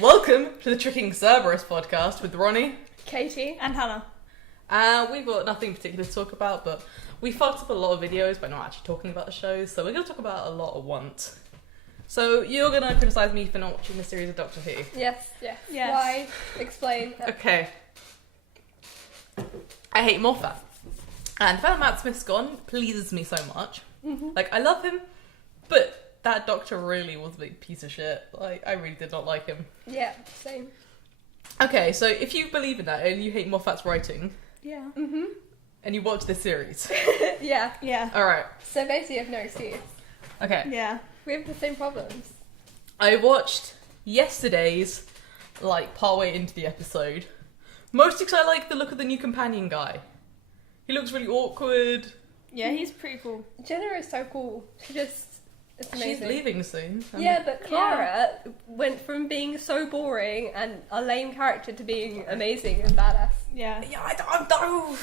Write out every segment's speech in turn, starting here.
Welcome to the TrickingCerberus podcast with Ronnie, Katie, and Hannah. We've got nothing particular to talk about, but we fucked up a lot of videos by not actually talking about the shows, so we're going to talk about a lot at once. So you're going to criticise me for not watching the series of Doctor Who? Yes. Yes. Why? Explain. Okay. I hate Moffat. And the fact that Matt Smith's gone pleases me so much. Mm-hmm. Like, I love him, but that Doctor really was a big piece of shit. Like, I really did not like him. Yeah, same. Okay, so if you believe in that and you hate Moffat's writing, Yeah. Mm-hmm. and you watch this series, Yeah. Yeah. alright, So basically you have no excuse. okay. Yeah. We have the same problems. I watched yesterday's, like, partway into the episode. Mostly because I like the look of the new companion guy. He looks really awkward. Yeah, he's pretty cool. Jenna is so cool. It's amazing. She's leaving soon. Yeah, but Clara went from being so boring and a lame character to being amazing and badass. Yeah. Yeah, I don't.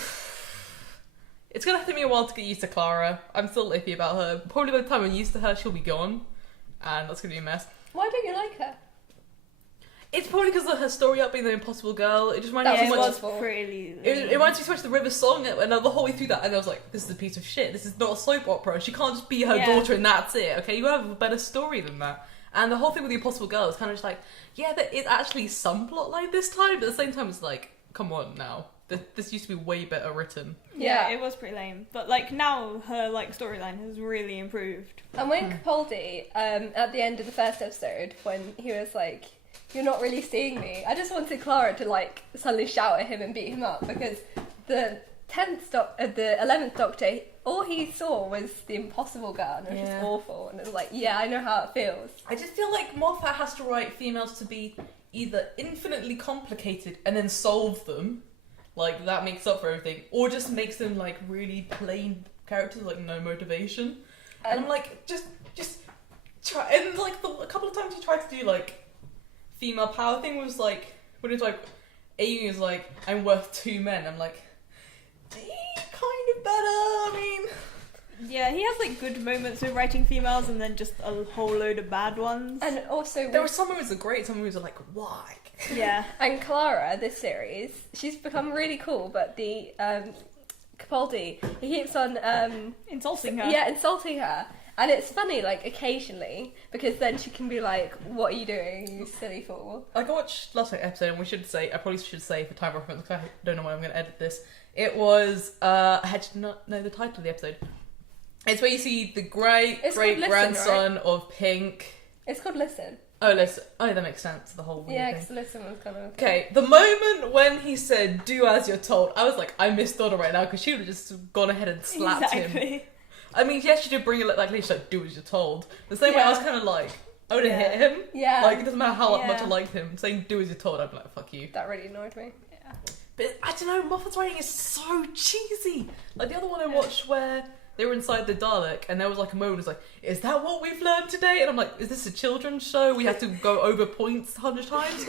It's gonna have to be a while to get used to Clara. I'm still iffy about her. Probably by the time I'm used to her, she'll be gone. And that's gonna be a mess. Why don't you like her? It's probably because of her story up being the impossible girl. It just reminds me That Yeah, so it much. was pretty... It reminds me so much of the River Song, and the whole way through that, and I was like, this is a piece of shit. This is not a soap opera. She can't just be her Yeah. daughter and that's it, okay? You have a better story than that. And the whole thing with the Impossible Girl is kind of just like, yeah, there is actually some plot line this time, but at the same time it's like, come on now. This used to be way better written. Yeah, it was pretty lame. But, like, now her, like, storyline has really improved. And when Capaldi, at the end of the first episode, when he was like, "You're not really seeing me," I just wanted Clara to like suddenly shout at him and beat him up, because the 11th Doctor, all he saw was the Impossible Girl, and it was just awful. And it was like, yeah, I know how it feels. I just feel like Moffat has to write females to be either infinitely complicated and then solve them, like that makes up for everything, or just makes them like really plain characters, like no motivation. And I'm like, just try. And like a couple of times he tried to do like female power thing was like when it's like Amy is like, I'm worth 2 men. I'm like, kind of better. I mean, Yeah, he has, like, good moments with writing females and then just a whole load of bad ones. And also, there were some movies that are great, some movies are like, why? Yeah. and Clara, this series, she's become really cool, but the Capaldi, he keeps on Insulting her. Yeah, insulting her. And it's funny, like, occasionally, because then she can be like, "What are you doing, you silly fool?" Like I watched last night's episode, and I probably should say for time reference, because I don't know when I'm going to edit this. It was, I had to not know the title of the episode. It's where you see the great It's called Listen, grandson of Pink. It's called Listen. Oh, listen. Oh, that makes sense. The whole weird Yeah, thing. because Listen was kind of... Okay, the moment when he said, "Do as you're told," I was like, I miss Donna right now, because she would have just gone ahead and slapped him. Exactly. I mean, yes, she did bring it like, she's like, "Do as you're told." The same way I was kind of like, I would have hit him. Yeah. Like, it doesn't matter how Yeah. much I liked him. Saying "do as you're told," I'd be like, "Fuck you." That really annoyed me. Yeah. But I don't know, Moffat's writing is so cheesy. Like the other one I watched where they were inside the Dalek and there was like a moment, it's like, "Is that what we've learned today?" And I'm like, is this a children's show? We have to go over points 100 times?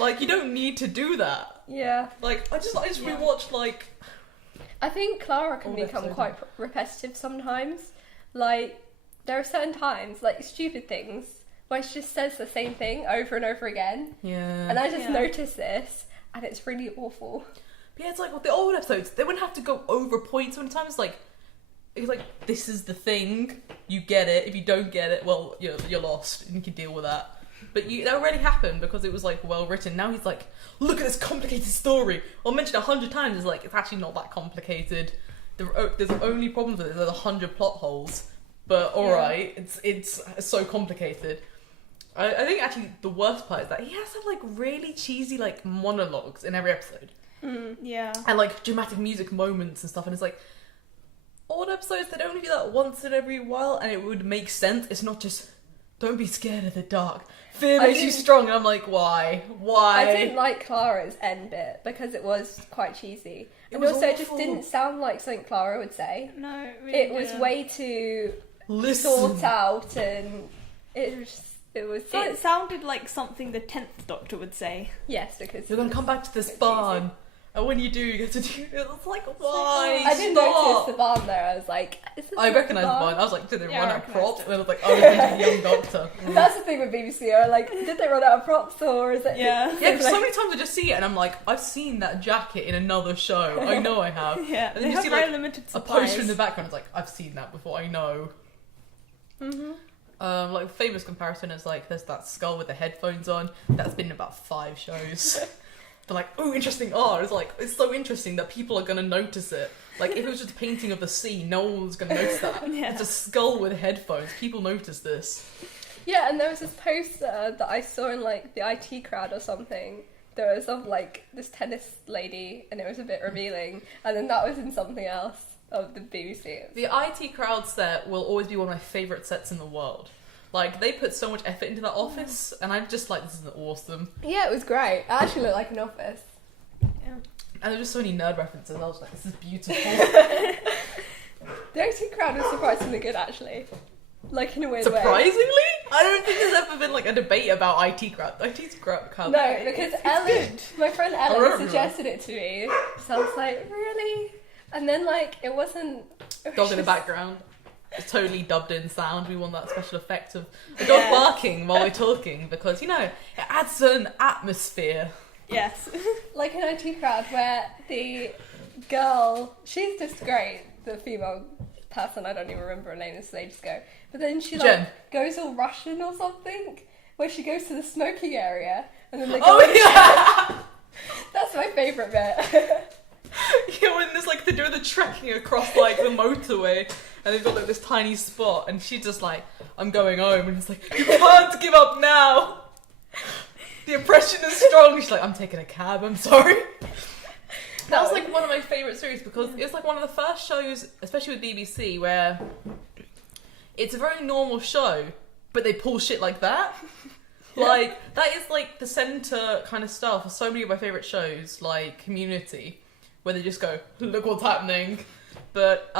Like, you don't need to do that. Yeah. Like, I just rewatched like... I think Clara can All become episodes. quite repetitive sometimes. Like, there are certain times, like stupid things, where she just says the same thing over and over again. Yeah. And I just Yeah. noticed this, and it's really awful. But yeah, it's like with the old episodes, they wouldn't have to go over points sometimes. Like, it's like, this is the thing, you get it. If you don't get it, well, you're lost, and you can deal with that. But that already happened because it was like well written. Now he's like, look at this complicated story. I'll mention 100 times. It's like, it's actually not that complicated. There's only problems with it. There's 100 plot holes. But alright, it's so complicated. I think actually the worst part is that he has to have like really cheesy like monologues in every episode. Yeah. And like dramatic music moments and stuff, and it's like old episodes they'd only do that once in every while and it would make sense. It's not just, don't be scared of the dark, fear makes you strong. And I'm like, why I didn't like Clara's end bit because it was quite cheesy, and was also it just awful. didn't sound like something Clara would say. No, it really It was didn't. way too listen. thought out, and it was It sounded like something the 10th Doctor would say. yes, because You're gonna come back to this barn And when you do, you get to do it. It's like, why? I didn't notice the barn there. I was like, is this I not recognised the barn? barn. I was like, did they Yeah, run I out of recognised props? it. And then I was like, oh, it's the young doctor. That's the thing with BBC. I'm like, did they run out of props or is it? Yeah. Yeah, because so many times I just see it and I'm like, I've seen that jacket in another show. I know I have. Yeah, And they then you have see very like limited a supplies. poster in the background. It's like, I've seen that before. I know. Like famous comparison is like, there's that skull with the headphones on. That's been in about 5 shows. They're like, oh, interesting art. It's like, it's so interesting that people are gonna notice it. Like, if it was just a painting of the sea, no one was gonna notice that. Yeah. It's a skull with headphones. People notice this. Yeah, and there was this poster that I saw in like the IT crowd or something. There was of like this tennis lady, and it was a bit revealing. And then that was in something else of the BBC. The IT crowd set will always be one of my favourite sets in the world. Like, they put so much effort into that office, and I'm just like, this is awesome. Yeah, it was great. It actually looked like an office. Yeah. And there's just so many nerd references. I was like, this is beautiful. The IT crowd was surprisingly good, actually. Like, in a weird way. Surprisingly? I don't think there's ever been like a debate about IT crowd. IT crowd. No, because Ellen, my friend I Ellen remember. suggested it to me. So I was like, really? And then, like, it wasn't... it was Dog in the just- background. It's totally dubbed in sound. We want that special effect of a dog Yeah. barking while we're talking because, you know, it adds an atmosphere. Yes. Like an IT crowd where the girl, she's just great, the female person, I don't even remember her name, this is ages ago. But then she like Jen. goes all Russian or something, where she goes to the smoking area and then they go Oh, in- yeah! That's my favourite bit. Yeah, when there's like, they're doing the trekking across like the motorway and they've got like this tiny spot and she's just like, I'm going home. And it's like, you can't give up now. The oppression is strong. She's like, I'm taking a cab, I'm sorry. That was like one of my favourite series because it was like one of the first shows, especially with BBC, where it's a very normal show, but they pull shit like that. Like, that is like the centre kind of stuff for so many of my favourite shows, like Community, where they just go, look what's happening. But,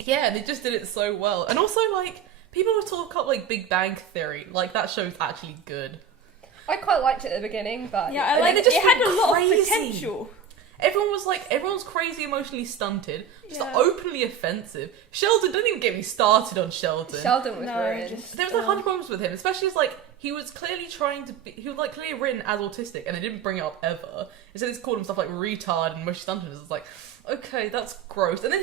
yeah, they just did it so well. And also, like, people would talk up, like, Big Bang Theory. Like, that show's actually good. I quite liked it at the beginning, but Yeah, I And like they it. just It had went a lot crazy. of potential. Everyone's crazy emotionally stunted, just Yeah. openly offensive. Sheldon, don't even get me started on Sheldon. Sheldon was No, ruined. just- There was a hundred problems with him, especially as like he was clearly trying to be, he was like clearly written as autistic, and they didn't bring it up ever. Instead, it's called him stuff like retard and emotionally stunted. It's like, okay, that's gross. And then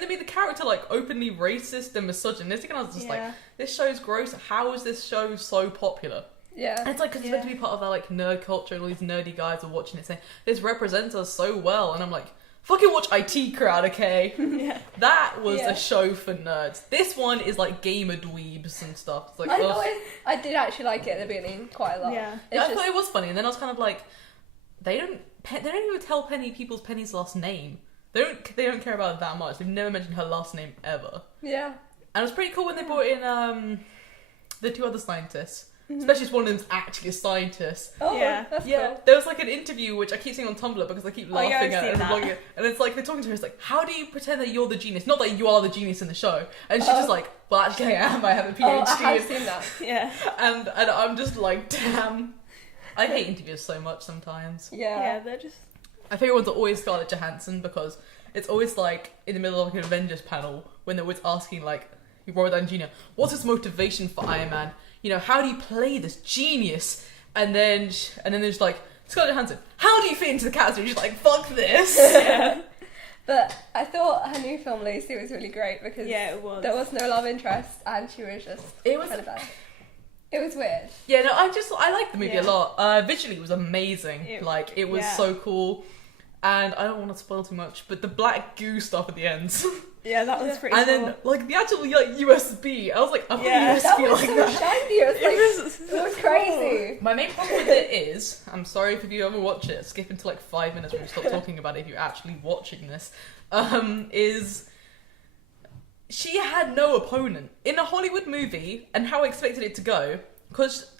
they made the character like openly racist and misogynistic, and I was just like, Yeah. this show's gross. How is this show so popular? And Yeah. it's like, because it's meant to be part of that like nerd culture, and all these nerdy guys are watching it saying, this represents us so well. And I'm like, fucking watch IT Crowd, okay? Yeah. That was Yeah. a show for nerds. This one is like gamer dweebs and stuff. It's like, I ugh. thought I did actually like it at the beginning quite a lot. Yeah. It's Yeah, I just- thought it was funny, and then I was kind of like, they don't even tell people's Penny's last name. They don't care about it that much. They've never mentioned her last name ever. yeah. And it was pretty cool when they brought in the 2 other scientists. Especially if one of them's actually a scientist. Oh, Yeah. that's Yeah, cool. there was like an interview which I keep seeing on Tumblr because I keep Oh, yeah, laughing I've at it seen and that. blogging it. And it's like they're talking to her, it's like, how do you pretend that you're the genius? Not that you are the genius in the show. And she's just like, well, actually I am. I have a PhD. Oh, I have seen that. Yeah. and I'm just like, damn. I hate interviews so much sometimes. Yeah, Yeah. they're just. My favourite ones are always Scarlett Johansson because it's always like in the middle of like an Avengers panel when they're always asking like Robert Downey Jr., what's his motivation for Iron Man? You know, how do you play this genius? And then there's like, Scarlett Johansson, how do you fit into the character? And she's like, fuck this. Yeah. But I thought her new film Lucy was really great because Yeah, it was. there was no love interest and she was just It was, kind of bad. It was weird. yeah, no, I liked the movie Yeah. a lot. Visually, it was amazing. It- It was yeah. so cool. And I don't want to spoil too much, but the black goo stuff at the end. Yeah, that was pretty and cool. then, like, the actual, like, USB. I was like, I'm Yeah, USB That was like so that. shiny. It was crazy. My main problem with it is, I'm sorry if you ever watch it, skip into like 5 minutes when we stop talking about it if you're actually watching this, is she had no opponent. In a Hollywood movie, and how I expected it to go, because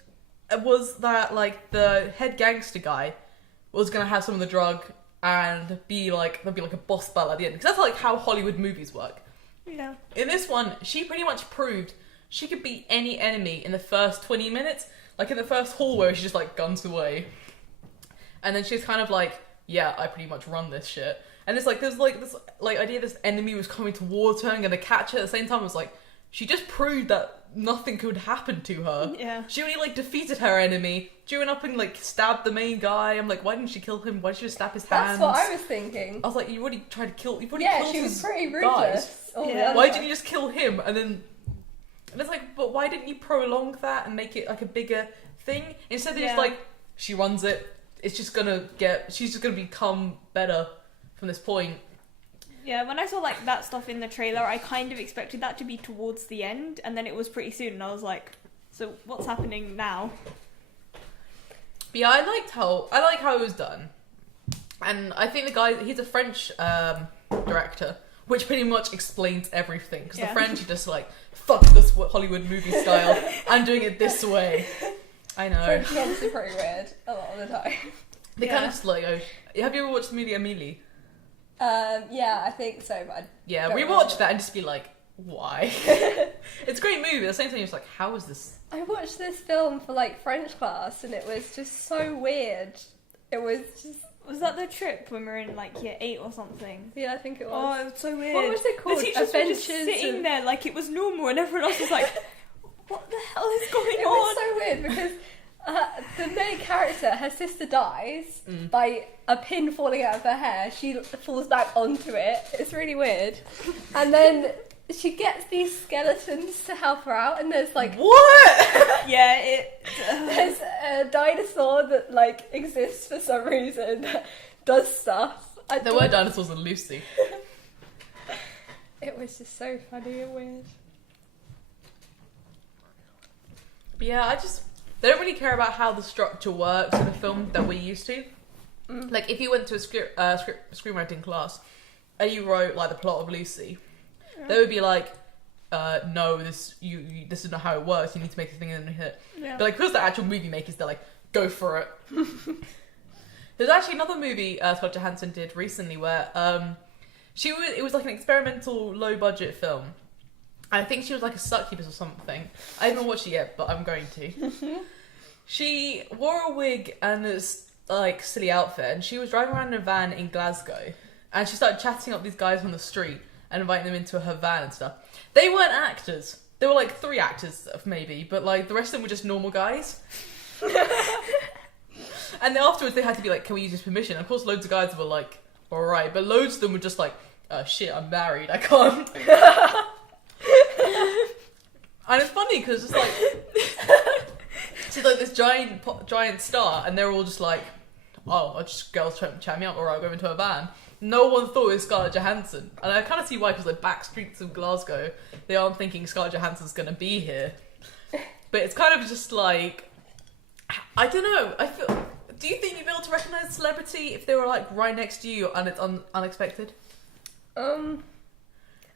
it was that like the head gangster guy was going to have some of the drug and there'd be like a boss battle at the end. Because that's like how Hollywood movies work. Yeah. In this one, she pretty much proved she could beat any enemy in the first 20 minutes. Like in the first hallway, she just like guns away. And then she's kind of like yeah, I pretty much run this shit. And it's like, there's like this like idea this enemy was coming towards her and gonna catch her. At the same time, it was like, she just proved that nothing could happen to her. Yeah. She only like defeated her enemy. She went up and like stabbed the main guy. I'm like, why didn't she kill him? Why did she just stab his hands? That's what I was thinking. I was like, you already tried to kill. You've already Yeah, killed she was his pretty guys. ruthless. all the Yeah. other Why time. didn't you just kill him? And it's like, but why didn't you prolong that and make it like a bigger thing? Instead, they just Yeah. like, she runs it. It's just she's just gonna become better from this point. Yeah, when I saw like that stuff in the trailer, I kind of expected that to be towards the end, and then it was pretty soon, and I was like, so what's happening now? But yeah, I like how it was done, and I think the guy, he's a French director, which pretty much explains everything. Because the French are just like, fuck this Hollywood movie style. I'm doing it this way. I know. French films are pretty weird a lot of the time. They kind of just like, oh, have you ever watched the movie Amélie? Yeah, I think so, but Yeah, Don't rewatch remember. that and just be like, why? It's a great movie. At the same time, you're just like, how is this? I watched this film for like French class and it was just so weird. It was just, Was that the trip when we were in like year 8 or something? yeah, I think it Oh, was. it was so weird. What was it called? The teachers were just Adventures sitting of- there like it was normal, and everyone else was like, what the hell is going It on? was so weird because the main character, her sister dies by a pin falling out of her hair. She falls back onto it. It's really weird. And then she gets these skeletons to help her out, and there's like What? Yeah, there's a dinosaur that like exists for some reason that does stuff. There were dinosaurs in Lucy. It was just so funny and weird. But yeah, they don't really care about how the structure works in a film that we're used to. Like, if you went to a screenwriting class and you wrote like the plot of Lucy, they would be like, no, this is not how it works. You need to make a thing and hit. yeah. But like, because the actual movie makers, they're like, go for it. There's actually another movie Scarlett Johansson did recently where it was like an experimental low budget film. I think she was like a succubus or something. I haven't watched it yet, but I'm going to. She wore a wig and this like silly outfit, and she was driving around in a van in Glasgow, and she started chatting up these guys on the street and inviting them into her van and stuff. They weren't actors. There were like 3 actors maybe, but like the rest of them were just normal guys. And then afterwards they had to be like, can we use this permission? And of course loads of guys were like, alright, but loads of them were just like, shit, I'm married, I can't. And it's funny because it's like, she's like this giant star, and they're all just like, oh, girls chat me up, alright, I'll go into a van. No one thought it was Scarlett Johansson. And I kind of see why, because like back streets of Glasgow, they aren't thinking Scarlett Johansson's going to be here. But it's kind of just like, I don't know, do you think you'd be able to recognise a celebrity if they were like right next to you and it's unexpected?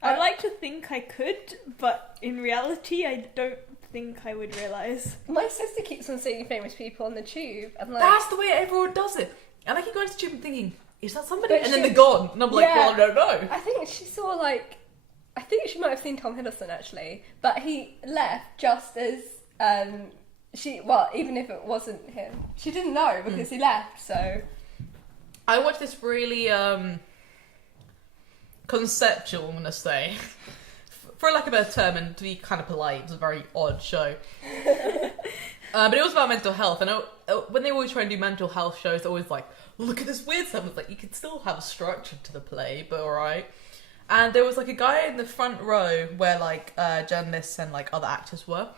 I'd like to think I could, but in reality, I don't think I would realise. My sister keeps on seeing famous people on the tube, and like That's the way everyone does it. And I keep going to the tube and thinking, is that somebody? But And then she- they're gone. And I'm like, Yeah. well, I don't know. I think she saw like, I think she might have seen Tom Hiddleston actually, but he left just as even if it wasn't him, she didn't know because he left. So I watched this really conceptual, I'm gonna say, for lack of a better term, and to be kind of polite, it was a very odd show. But it was about mental health, and when they always try and do mental health shows, they're always like, look at this weird stuff. It's like, you can still have a structure to the play, but alright. And there was like a guy in the front row where like journalists and like other actors were.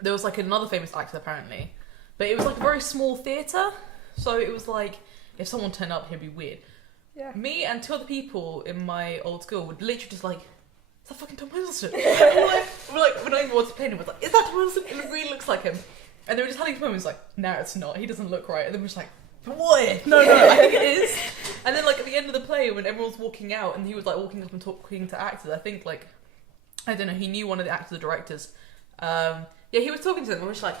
There was like another famous actor apparently, but it was like a very small theatre, so it was like, if someone turned up, he'd be weird. yeah, Me and 2 other people in my old school would literally just like, is that fucking Tom Hiddleston? we're like, we're not even watching painting, we're like, is that Tom Hiddleston? It really looks like him. And they were just having moments like, no, it's not, he doesn't look right. And then we're just like, what? No, I think it is. And then like at the end of the play, when everyone was walking out and he was like walking up and talking to actors, I think like, I don't know, he knew one of the actors or directors. Yeah, he was talking to them, and we're just like,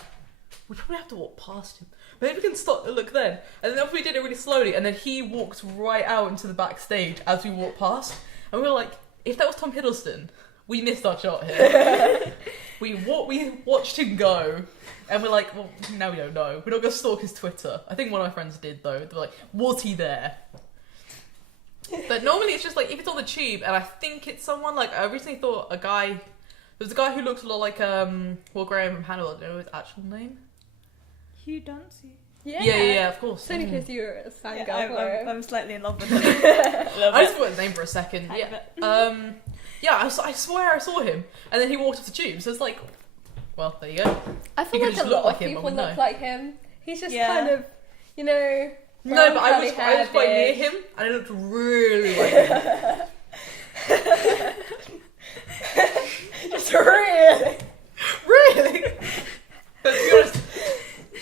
we probably have to walk past him. Maybe we can stop and look then. And then we did it really slowly, and then he walked right out into the backstage as we walked past. And we were like, if that was Tom Hiddleston, we missed our shot here. We watched him go, and we're like, well, now we don't know. We're not gonna stalk his Twitter. I think one of my friends did though. They're like, was he there? But normally it's just like if it's on the tube, and I think it's someone like I originally thought a guy. There's a guy who looks a lot like Will Graham from Hannibal. I don't know his actual name. Hugh Dancy. Yeah, of course. It's only because you're a fangirl Yeah, for him. I'm slightly in love with him. I just forgot his name for a second. Kind Yeah. I swear I saw him, and then he walked off the tube. So it's like, well, there you go. I feel He like could a just look lot like of him, people but we look know. like him. He's just Yeah. kind of, you know. No, brown, but I was curly quite near hair, him, and it looked really like him. Just really. Really? But to be honest,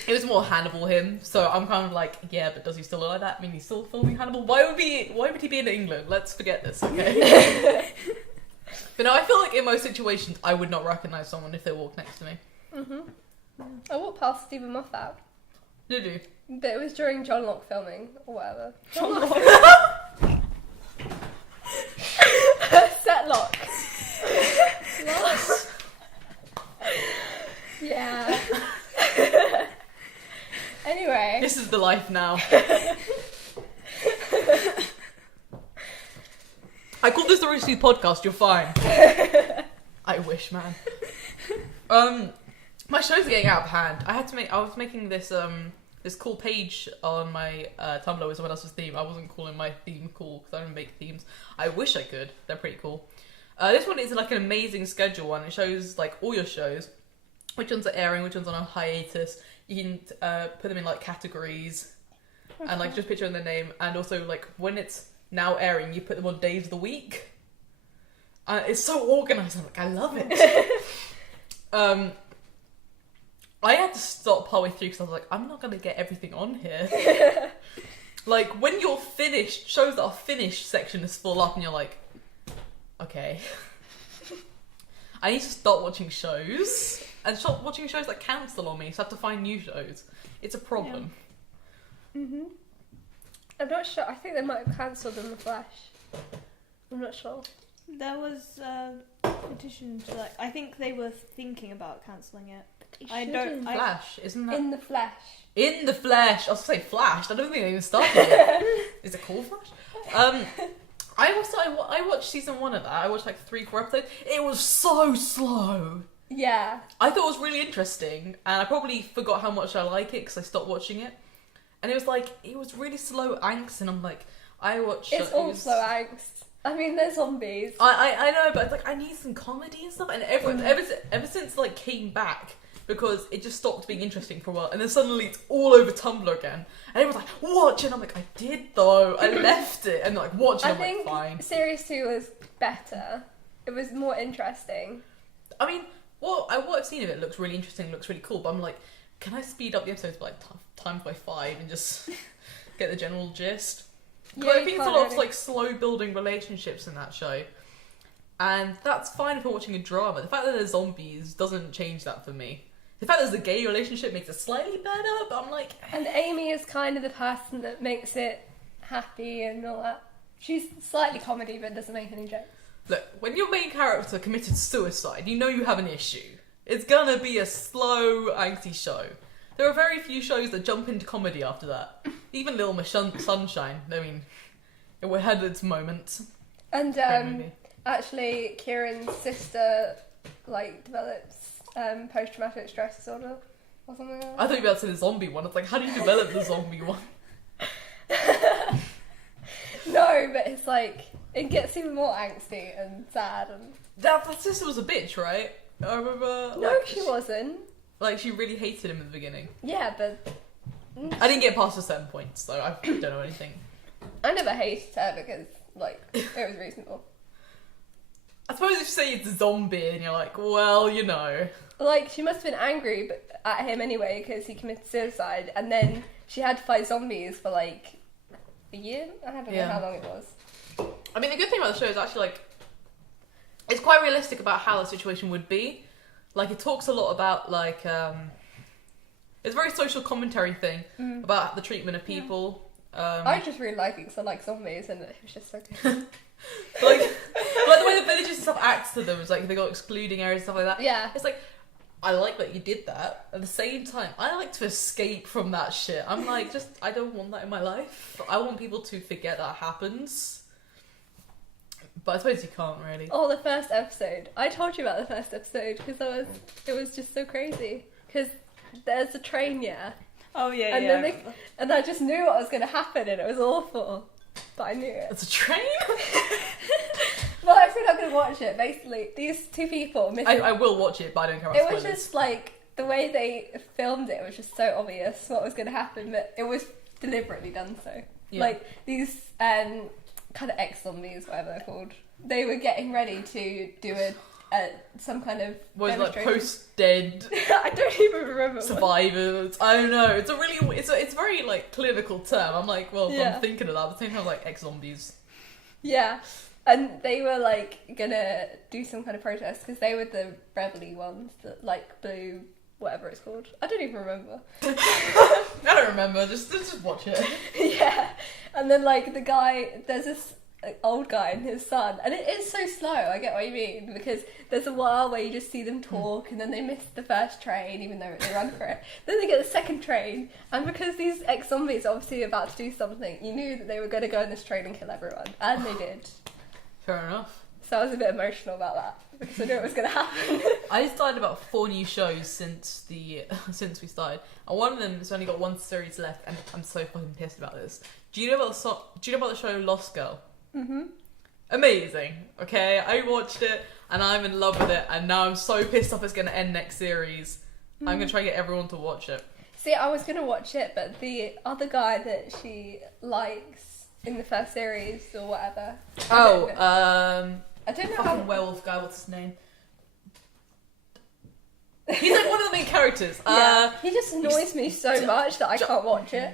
it was more Hannibal him, so I'm kind of like, yeah, but does he still look like that? I mean, he's still filming Hannibal. Why would he be in England? Let's forget this, okay? But no, I feel like in most situations, I would not recognise someone if they walked next to me. I walked past Stephen Moffat, Did you? but it was during John Locke filming or whatever. John Locke. Set lock. Yeah. Anyway. This is the life now. I called this the Rooster Teeth podcast. You're fine. I wish, man. My show's getting out of hand. I was making this this cool page on my Tumblr with someone else's theme. I wasn't calling my theme cool because I don't make themes. I wish I could. They're pretty cool. This one is like an amazing schedule one. It shows like all your shows, which ones are airing, which ones are on hiatus. You can put them in like categories and like just picture in their name, and also like when it's now airing, you put them on days of the week. It's so organised. I'm like, I love it. I had to stop partway through because I was like, I'm not gonna get everything on here. Like when you're finished, shows that are finished section is full up, and you're like, okay, I need to stop watching shows and stop watching shows that cancel on me. So I have to find new shows. It's a problem. Yeah. I'm not sure. I think they might have cancelled In the Flash. I'm not sure. There was a petition to like. I think they were thinking about cancelling it. Flash, isn't that? In the Flash. In the Flash. I was gonna say Flash. I don't think they even started it. Is it called Flash? I watched season 1 of that. I watched like 3-4 episodes. It was so slow. Yeah. I thought it was really interesting, and I probably forgot how much I like it because I stopped watching it. And it was really slow angst, and I'm like, It's all slow angst. I mean, they're zombies. I know, but it's like I need some comedy and stuff. And ever since like came back, because it just stopped being interesting for a while, and then suddenly it's all over Tumblr again, and everyone's like, watch, and I'm like, I did though, I left it, and they're like, watch, and I'm like, fine. I think Series 2 was better. It was more interesting. I mean, what I've seen of it looks really interesting, looks really cool, but I'm like, can I speed up the episodes by like times by 5 and just get the general gist? Yeah, I think it's a lot of like slow building relationships in that show, and that's fine if you're watching a drama. The fact that there's zombies doesn't change that for me. The fact that there's a gay relationship makes it slightly better, but I'm like... And Amy is kind of the person that makes it happy and all that. She's slightly comedy, but doesn't make any jokes. Look, when your main character committed suicide, you know you have an issue. It's gonna be a slow, angsty show. There are very few shows that jump into comedy after that. Even Little Miss Sunshine, I mean, it had its moments. And actually, Kieran's sister develops post-traumatic stress disorder or something like that. I thought you were about to say the zombie one. It's like, how do you develop the zombie one? No, but it's like, it gets even more angsty and sad. And That sister was a bitch, right? I remember... no, she wasn't. Like, she really hated him in the beginning. Yeah, but... I didn't get past a certain point, so I don't know anything. I never hated her because, it was reasonable. I suppose if you say it's a zombie and you're like, well, you know... She must have been angry at him anyway because he committed suicide, and then she had to fight zombies for, a year? I don't know how long it was. I mean, the good thing about the show is actually, it's quite realistic about how the situation would be. It talks a lot about, it's a very social commentary thing about the treatment of people. I just really like it because I like zombies, and it was just so good. But the way the just stuff acts to them. It's like they got excluding areas and stuff like that. Yeah. It's like, I like that you did that. At the same time, I like to escape from that shit. I'm like, I don't want that in my life. I want people to forget that happens. But I suppose you can't really. Oh, the first episode. I told you about the first episode because it was just so crazy. Because there's a train, yeah. Oh yeah, And yeah. then and I just knew what was going to happen, and it was awful. But I knew it. It's a train? Well, I'm still not going to watch it. Basically, these two people missing. I will watch it, but I don't care about It spoilers. was just like the way they filmed it was just so obvious what was going to happen, but it was deliberately done so. Yeah. Like these kind of ex-zombies, whatever they're called, they were getting ready to do some kind of Was it like demonstration. post-dead I don't even remember. survivors? I don't know. It's a really, it's very like clinical term. I'm like, well, Yeah. I'm thinking of that. At the same time, like ex-zombies. Yeah, and they were like gonna do some kind of protest because they were the rebel-y ones that like blue, whatever it's called. I don't even remember. I don't remember. Just watch it. Yeah, and then like the guy, there's this old guy and his son, and it is so slow. I get what you mean, because there's a while where you just see them talk, and then they miss the first train, even though they run for it. Then they get the second train, and because these ex-zombies are obviously about to do something, you knew that they were going to go on this train and kill everyone, and they did. Fair enough. So I was a bit emotional about that because I knew it was going to happen. I started about 4 new shows since we started, and one of them has only got 1 series left, and I'm so fucking pissed about this. Do you know about the show Lost Girl? Mm-hmm. Amazing. Okay, I watched it and I'm in love with it, and now I'm so pissed off it's going to end next series. I'm going to try and get everyone to watch it. See, I was going to watch it, but the other guy that she likes in the first series or whatever. I don't know how. Fucking werewolf guy, what's his name? He's like one of the main characters. Yeah, he just annoys me so much that I can't watch it.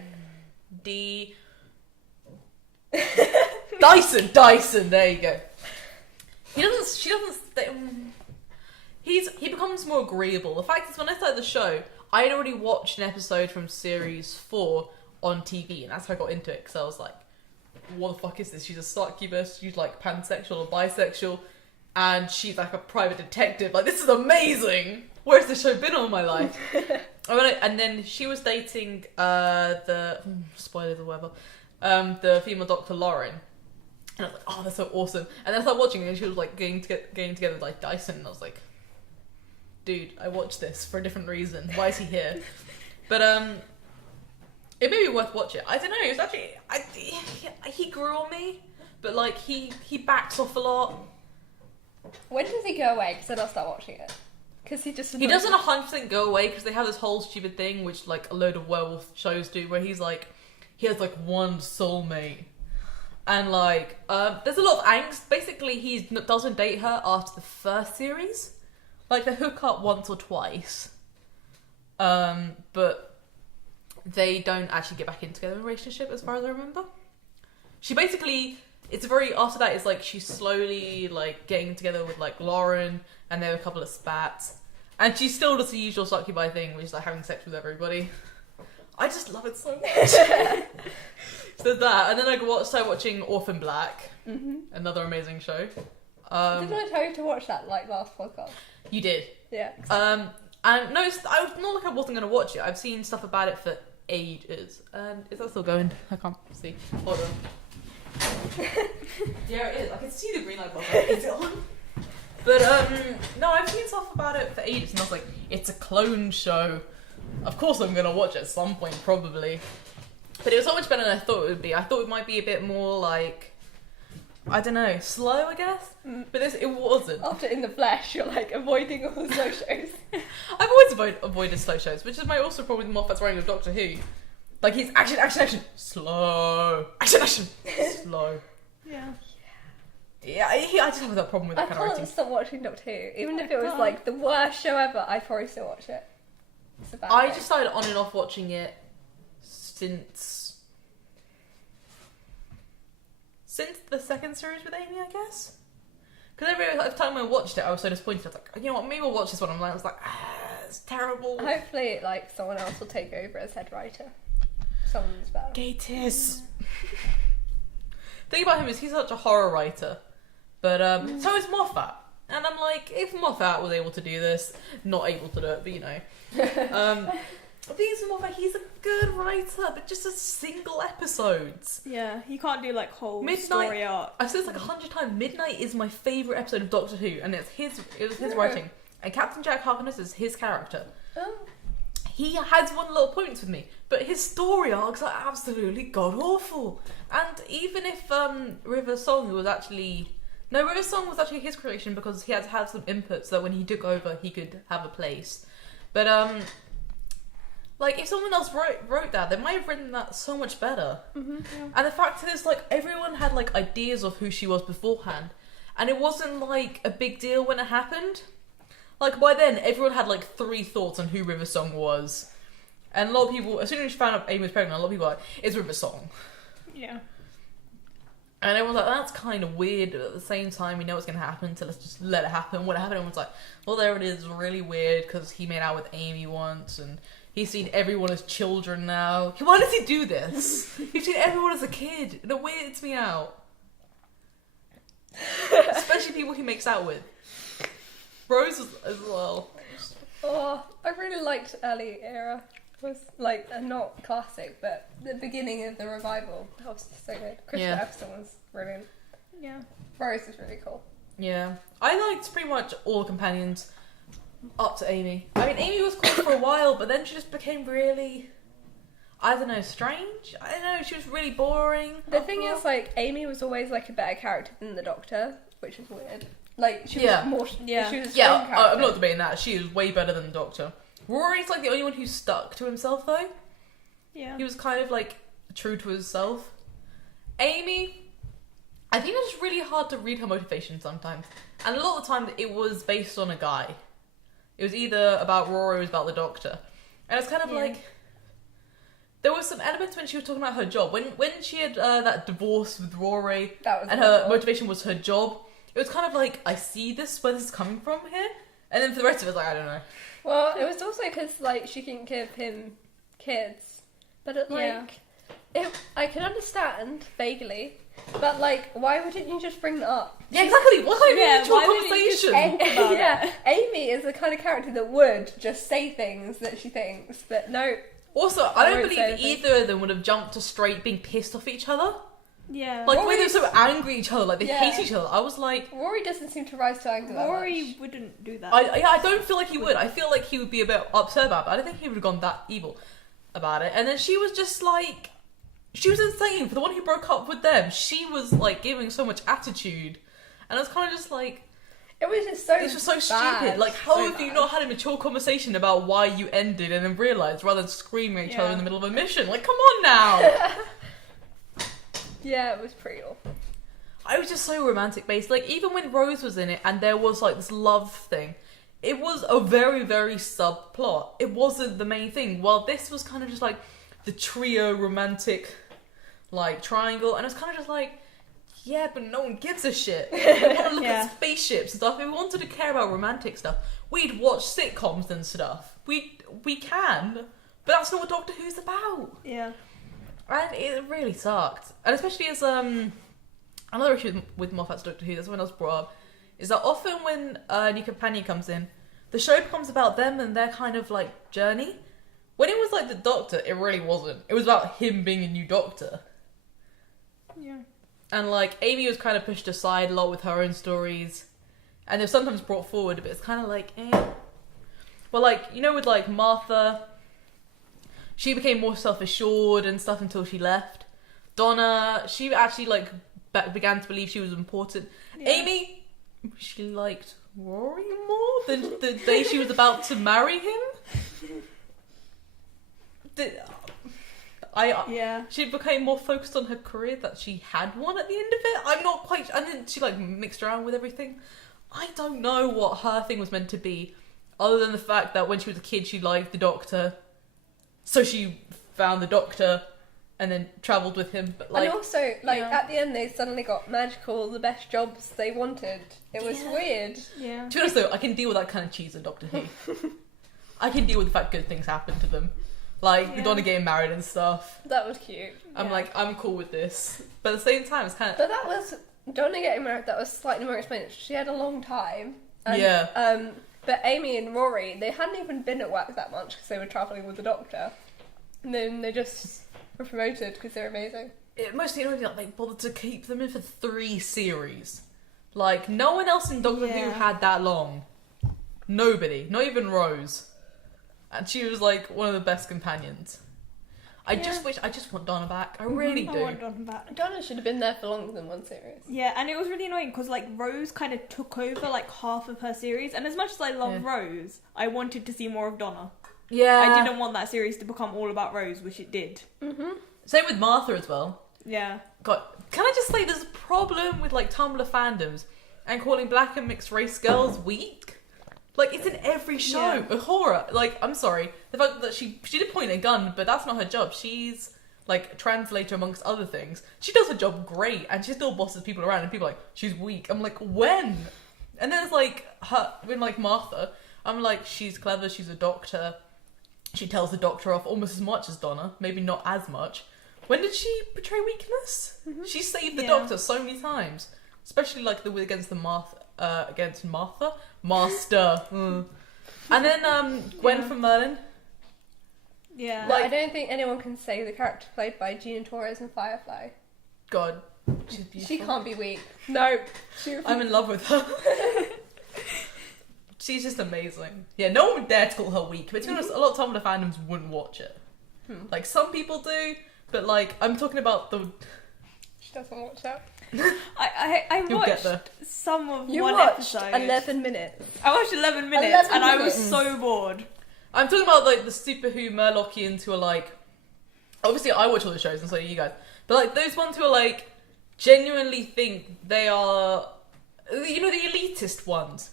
Dyson, there you go. He becomes more agreeable. The fact is, when I started the show, I had already watched an episode from series 4 on TV, and that's how I got into it, because I was like, what the fuck is this? She's a succubus, she's like pansexual or bisexual, and she's like a private detective. Like, this is amazing! Where's this show been all my life? And then she was dating spoilers or whatever, the female Dr. Lauren. And I was like, oh, that's so awesome. And then I started watching it, and she was like getting together with like Dyson, and I was like, dude, I watched this for a different reason. Why is he here? But it may be worth watching. I don't know. It was actually he grew on me, but like he backs off a lot. When does he go away? Because then I'll start watching it. Because he just He doesn't 100% go away, because they have this whole stupid thing which like a load of werewolf shows do, where he has like one soulmate. And like, there's a lot of angst. Basically, he doesn't date her after the first series. Like, they hook up once or twice. But they don't actually get back into a relationship, as far as I remember. She basically, after that, it's like she's slowly like getting together with like Lauren, and they have a couple of spats. And she still does the usual succubi thing, which is like having sex with everybody. I just love it so much. So that, and then I started watching Orphan Black, another amazing show. Didn't I tell you to watch that like last podcast? You did. Yeah. And no, it's not like I wasn't going to watch it. I've seen stuff about it for ages. Is that still going? I can't see. Hold on. Yeah, it is. I can see the green light button. Is it on? But no, I've seen stuff about it for ages, and I was like, it's a clone show. Of course I'm going to watch it at some point, probably. But it was so much better than I thought it would be. I thought it might be a bit more like, I don't know, slow, I guess. But it wasn't. After In the Flesh, you're like avoiding all the slow shows. I've always avoided slow shows, which is my also probably the Moffat's writing of Doctor Who. Like, he's action, slow, action, slow. Yeah. Yeah, I just have that problem with that I kind of can't writing. stop watching Doctor Who. Even if it was like the worst show ever, I'd probably still watch it. It's a bad I thing. just started on and off watching it since the second series with Amy, I guess. Because every time I watched it, I was so disappointed. I was like, you know what, maybe we'll watch this one. I was like, it's terrible. Hopefully, like, someone else will take over as head writer. Someone's better. Gatiss. Thing about him is he's such a horror writer, But so is Moffat. And I'm like, if Moffat was able to do this, not able to do it, but you know. The thing is with Moffat, he's a good writer, but just as single episodes. Yeah, he can't do like whole Midnight, story arc. I've said this like 100 times. Midnight is my favourite episode of Doctor Who, and it was his writing. And Captain Jack Harkness is his character. Oh. He has one little points with me, but his story arcs are absolutely god awful. And even if River Song was actually his creation because he had to have some input so that when he took over he could have a place. But like if someone else wrote that, they might have written that so much better. Mm-hmm. Yeah. And the fact is, like, everyone had like ideas of who she was beforehand, and it wasn't like a big deal when it happened. Like by then, everyone had like 3 thoughts on who River Song was, and a lot of people, as soon as she found out Amy was pregnant, a lot of people were like, "It's River Song," Yeah. and everyone's like, "That's kind of weird." But at the same time, we know what's gonna happen, so let's just let it happen. When it happened, everyone's like, "Well, there it is, really weird," because he made out with Amy once, and he's seen everyone as children now. Why does he do this? He's seen everyone as a kid, and it weirds me out. Especially people he makes out with. Rose as well. Oh, I really liked early era. It was like not classic, but the beginning of the revival. That was so good. Krista Yeah. Eccleston was brilliant. Yeah. Rose is really cool. Yeah. I liked pretty much all the companions up to Amy. I mean, Amy was cool for a while, but then she just became really, I don't know, strange? I don't know, she was really boring. The thing is, like, Amy was always like a better character than the Doctor, which is weird. Like, she Yeah. was more. Yeah. She was a Yeah, strong character. I'm not debating that. She is way better than the Doctor. Rory's like the only one who stuck to himself, though. Yeah. He was kind of like true to himself. Amy, I think it's just really hard to read her motivation sometimes. And a lot of the time it was based on a guy. It was either about Rory or it was about the Doctor. And it's kind of Yeah. like, there was some elements when she was talking about her job. When she had that divorce with Rory That was and her awful. motivation was her job, it was kind of like, I see where this is coming from here. And then for the rest of it, it's like, I don't know. Well, it was also because like she can give him kids, but it, like I can understand vaguely, but like why wouldn't you just bring that up? Yeah, exactly. What kind of Yeah, mutual why wouldn't you just conversation? talk about Yeah, it? Amy is the kind of character that would just say things that she thinks, but no. Also, I don't won't say believe anything. either of them would have jumped to straight being pissed off each other. Yeah. Like, when they're Rory's- so angry at each other, like, they Yeah. hate each other. I was like, Rory doesn't seem to rise to anger that Rory much. wouldn't do that. I don't feel like he would. I feel like he would be a bit upset about it, but I don't think he would have gone that evil about it. And then she was just like, she was insane. For the one who broke up with them, she was, like, giving so much attitude. And I was kind of just like, It was just so. this was so bad. stupid. Like, how So have you bad. not had a mature conversation about why you ended and then realised rather than screaming at each other Yeah. in the middle of a mission? Like, come on now! Yeah, it was pretty awful. I was just so romantic based. Like, even when Rose was in it and there was, like, this love thing, it was a very, very subplot. It wasn't the main thing. While this was kind of just, like, the trio romantic, like, triangle. And it was kind of just like, yeah, but no one gives a shit. We want to look Yeah. at spaceships and stuff. If we wanted to care about romantic stuff, we'd watch sitcoms and stuff. We can. But that's not what Doctor Who's about. Yeah. And it really sucked. And especially as another issue with Moffat's Doctor Who, that's when I was brought up, is that often when a new companion comes in, the show becomes about them and their kind of like journey. When it was like the Doctor, it really wasn't. It was about him being a new Doctor. Yeah. And like Amy was kind of pushed aside a lot with her own stories. And they're sometimes brought forward, but it's kind of like, eh. Well, like, you know, with like Martha, she became more self-assured and stuff until she left. Donna, she actually like began to believe she was important. Yeah. Amy, she liked Rory more than the day she was about to marry him. Yeah. She became more focused on her career that she had one at the end of it. I'm not quite. And then she like mixed around with everything. I don't know what her thing was meant to be, other than the fact that when she was a kid she liked the Doctor, so she found the Doctor, and then travelled with him. But like, and also, like, yeah. at the end, they suddenly got magical, the best jobs they wanted. It was Yeah. weird. Yeah. to be honest though, I can deal with that kind of cheese in Doctor Who. I can deal with the fact good things happen to them, like the Yeah. Donna getting married and stuff. That was cute. I'm Yeah. like, I'm cool with this, but at the same time, it's kind of But that was Donna getting married, that was slightly more explained. She had a long time. And, Yeah. But Amy and Rory, they hadn't even been at work that much because they were travelling with the doctor. And then they just were promoted because they're amazing. It mostly annoyed me that they bothered to keep them in for 3 series. Like, no one else in Doctor Who had that long. Nobody. Not even Rose. And she was, like, one of the best companions. I just want Donna back. I really do. I want Donna back. Donna should have been there for longer than one series. Yeah, and it was really annoying because like Rose kind of took over like half of her series, and as much as I love Rose, I wanted to see more of Donna. Yeah. I didn't want that series to become all about Rose, which it did. Mm-hmm. Same with Martha as well. Yeah. God, can I just say there's a problem with like Tumblr fandoms and calling black and mixed race girls weak? Like, it's in every show. A horror. Like, I'm sorry. The fact that she did point a gun, but that's not her job. She's, like, a translator amongst other things. She does her job great, and she still bosses people around, and people are like, she's weak. I'm like, when? And then it's like, when, like, Martha, I'm like, she's clever, she's a doctor. She tells the doctor off almost as much as Donna. Maybe not as much. When did she betray weakness? Mm-hmm. She saved the doctor so many times. Especially, like, against Martha. Master. And then Gwen from Merlin. Yeah. Like, I don't think anyone can say the character played by Gina Torres in Firefly. God, she's beautiful. She can't be weak. No. I'm in love with her. She's just amazing. Yeah, no one would dare to call her weak, but to be honest, a lot of Tumblr fandoms wouldn't watch it. Like, some people do, but like, I'm talking about the... She doesn't watch that. I You'll get there. watched some of You one watched episode. 11 minutes. I watched 11 minutes 11 and I was minutes. so bored. I'm talking about like the Super Who Murlockians who are like... Obviously, I watch all the shows and so do you guys. But like, those ones who are like, genuinely think they are... You know, the elitist ones.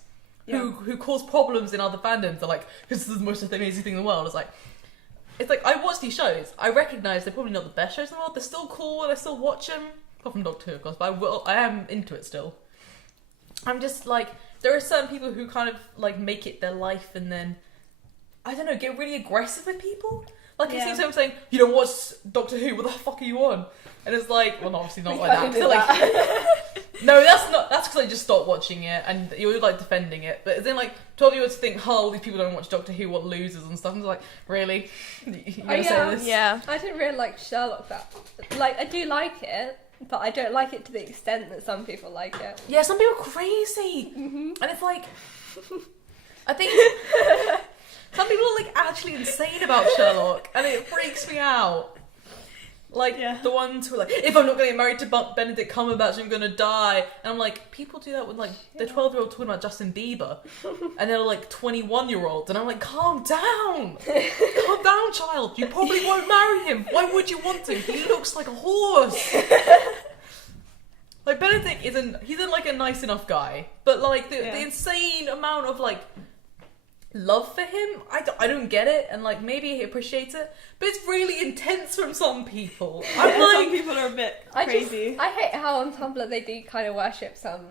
Who cause problems in other fandoms. They're like, this is the most amazing thing in the world. It's like, I watch these shows. I recognise they're probably not the best shows in the world. They're still cool and I still watch them. Apart from Doctor Who, of course, but I am into it still. I'm just like, there are certain people who kind of like make it their life and then, I don't know, get really aggressive with people. Like, I see someone saying, you don't watch Doctor Who, what the fuck are you on? And it's like, well, obviously not like that. Like, no, that's because I just stopped watching it and you're like defending it. But it's in like 12-year-olds think, oh, these people don't watch Doctor Who, what losers and stuff. And it's like, really? You gonna say this? Yeah. I didn't really like Sherlock that. Like, I do like it, but I don't like it to the extent that some people like it. Yeah, some people are crazy. Mm-hmm. And it's like, I think some people are like actually insane about Sherlock and it freaks me out. Like, the ones who are like, if I'm not going to get married to Benedict Cumberbatch, I'm going to die. And I'm like, people do that with like, the 12-year-old talking about Justin Bieber. And they're like 21-year-olds. And I'm like, calm down. Calm down, child. You probably won't marry him. Why would you want to? He looks like a horse. Like, Benedict he's like a nice enough guy. But like, the insane amount of like, love for him, I don't get it, and like maybe he appreciates it, but it's really intense from some people. I'm like, some people are a bit crazy. I hate how on Tumblr they do kind of worship some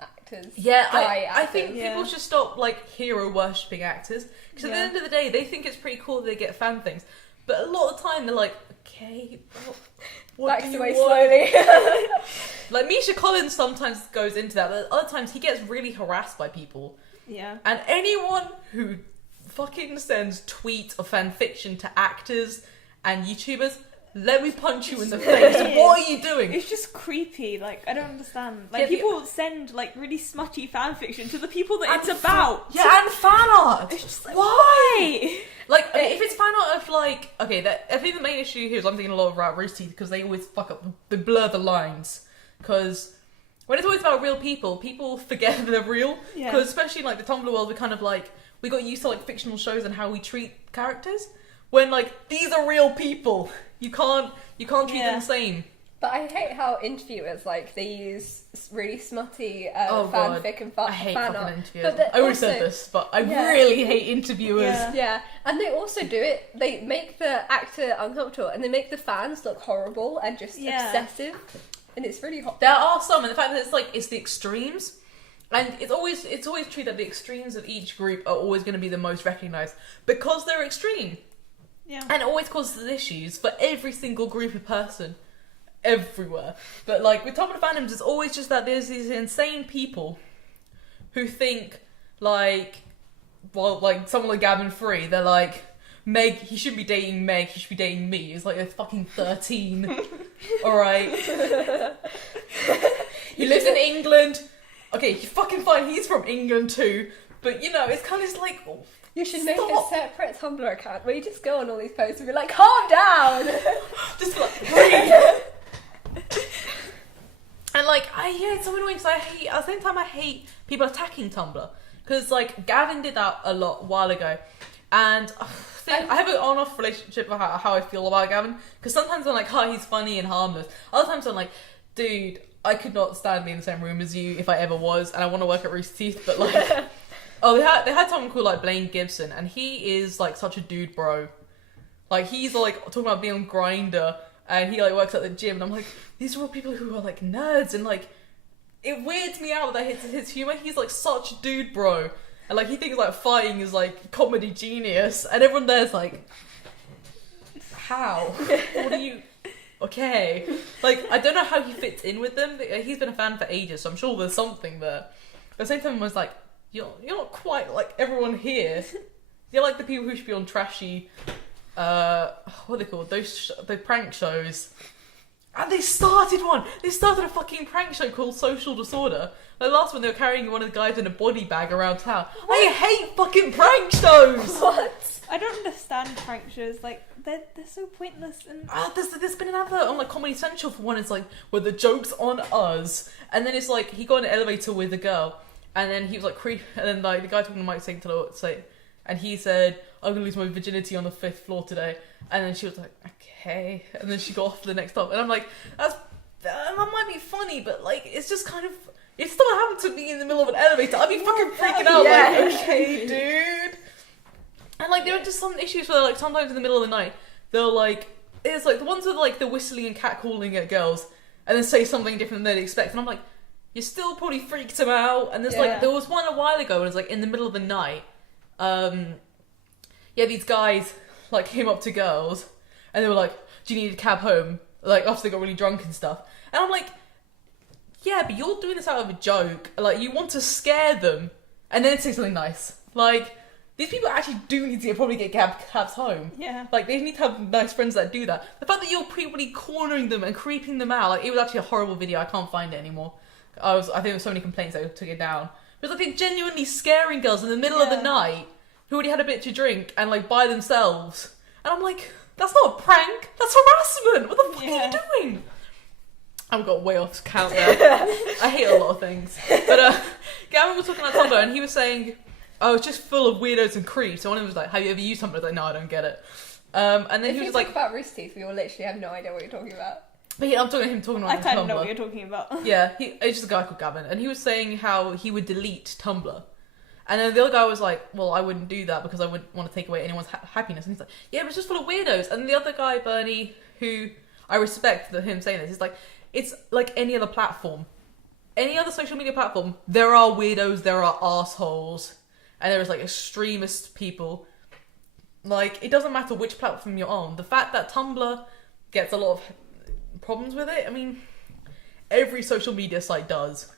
actors. Yeah, I think people should stop like hero worshipping actors because at the Yeah. end of the day they think it's pretty cool that they get fan things, but a lot of the time they're like, okay, what Backs do you away want? slowly. Like Misha Collins sometimes goes into that, but other times he gets really harassed by people. Yeah. And anyone who fucking sends tweets of fan fiction to actors and YouTubers, let me punch you in the face. What are you doing? It's just creepy. Like, I don't understand. Like, Yeah, people send like really smutty fan fiction to the people that it's about. Yeah, and fan art. It's just like, why? Like, if it's fan art of like, okay, I think the main issue here is I'm thinking a lot about Rooster Teeth because they always fuck up, they blur the lines. Because when it's always about real people, people forget that they're real. Yeah. Because especially in like the Tumblr world, we kind of like, we got used to like fictional shows and how we treat characters. When like, these are real people. You can't treat them the same. But I hate how interviewers, like, they use really smutty God. fanfic and I hate fan fucking art. interviewers. But I always said this, but I really hate interviewers. Yeah, and they also do it, they make the actor uncomfortable and they make the fans look horrible and just obsessive. And it's really hot. There are some, and the fact that it's like, it's the extremes. And it's always true that the extremes of each group are always going to be the most recognised because they're extreme. Yeah. And it always causes issues for every single group of person. everywhere. But like with Tumblr fandoms, it's always just that there's these insane people who think like, well, like someone like Gavin Free, they're like, Meg, he should be dating Meg, he should be dating me. It's like they're fucking 13. Alright. He lives in England. Okay, he's fucking fine, he's from England too. But you know, it's kind of like, oh, You should make a stop. separate Tumblr account where you just go on all these posts and be like, calm down! Just like, breathe. And like, it's so annoying because at the same time I hate people attacking Tumblr. Because like, Gavin did that a while ago. And I have an on-off relationship with how I feel about Gavin. Because sometimes I'm like, he's funny and harmless. Other times I'm like, dude, I could not stand being in the same room as you if I ever was. And I want to work at Rooster Teeth, but like... Oh, they had someone called like Blaine Gibson, and he is like such a dude bro. Like he's like talking about being on Grindr, and he like works at the gym, and I'm like, these are all people who are like nerds, and like it weirds me out that his humor. He's like such a dude bro, and like he thinks like fighting is like comedy genius, and everyone there's like, how? What are you? Okay, like I don't know how he fits in with them. He's been a fan for ages, so I'm sure there's something there. But at the same time, I was like, you're not quite like everyone here. You're like the people who should be on trashy, what are they called? The prank shows. And they started one! They started a fucking prank show called Social Disorder. The last one, they were carrying one of the guys in a body bag around town. I hate fucking prank shows! What? I don't understand prank shows. Like, they're so pointless. And There's been an advert on like Comedy Central for one. It's like, well, the joke's on us. And then it's like, he got in an elevator with a girl. And then he was like creep, and then like the guy talking to Mike saying and he said, "I'm gonna lose my virginity on the 5th floor today." And then she was like, "Okay," and then she got off to the next stop. And I'm like, that might be funny, but like it's just kind of, if someone happened to me in the middle of an elevator, I'd be fucking freaking out. Yeah. Like, okay, dude. And like there are just some issues where like sometimes in the middle of the night they'll like, it's like the ones with like the whistling and catcalling at girls, and then say something different than they'd expect, and I'm like, you still probably freaked him out. And there's like, there was one a while ago, and it was like in the middle of the night. These guys like came up to girls, and they were like, "Do you need a cab home?" Like after they got really drunk and stuff. And I'm like, yeah, but you're doing this out of a joke. Like you want to scare them, and then say something nice. Like these people actually do need to probably get cabs home. yeah. Like they need to have nice friends that do that. The fact that you're probably cornering them and creeping them out, like it was actually a horrible video. I can't find it anymore. I think there were so many complaints I took it down. But I think genuinely scaring girls in the middle of the night who already had a bit to drink and like by themselves. And I'm like, that's not a prank, that's harassment. What the fuck are you doing? I've got way off count there. I hate a lot of things. But Gavin was talking about Tumblr and he was saying, oh, it's just full of weirdos and creeps. So one of them was like, have you ever used Tumblr? I was like, no, I don't get it. And then If he you was talk like, about Rooster Teeth, we all literally have no idea what you're talking about. but I'm talking him talking on I kind of Tumblr. know what you're talking about. Yeah, it's just a guy called Gavin, and he was saying how he would delete Tumblr. And then the other guy was like, well, I wouldn't do that because I wouldn't want to take away anyone's happiness. And he's like, yeah, but it's just full of weirdos. And the other guy, Bernie, who I respect him saying this, is like, it's like any other platform. Any other social media platform, there are weirdos, there are assholes, and there is like extremist people. Like, it doesn't matter which platform you're on. The fact that Tumblr gets a lot of problems with it, I mean, every social media site does.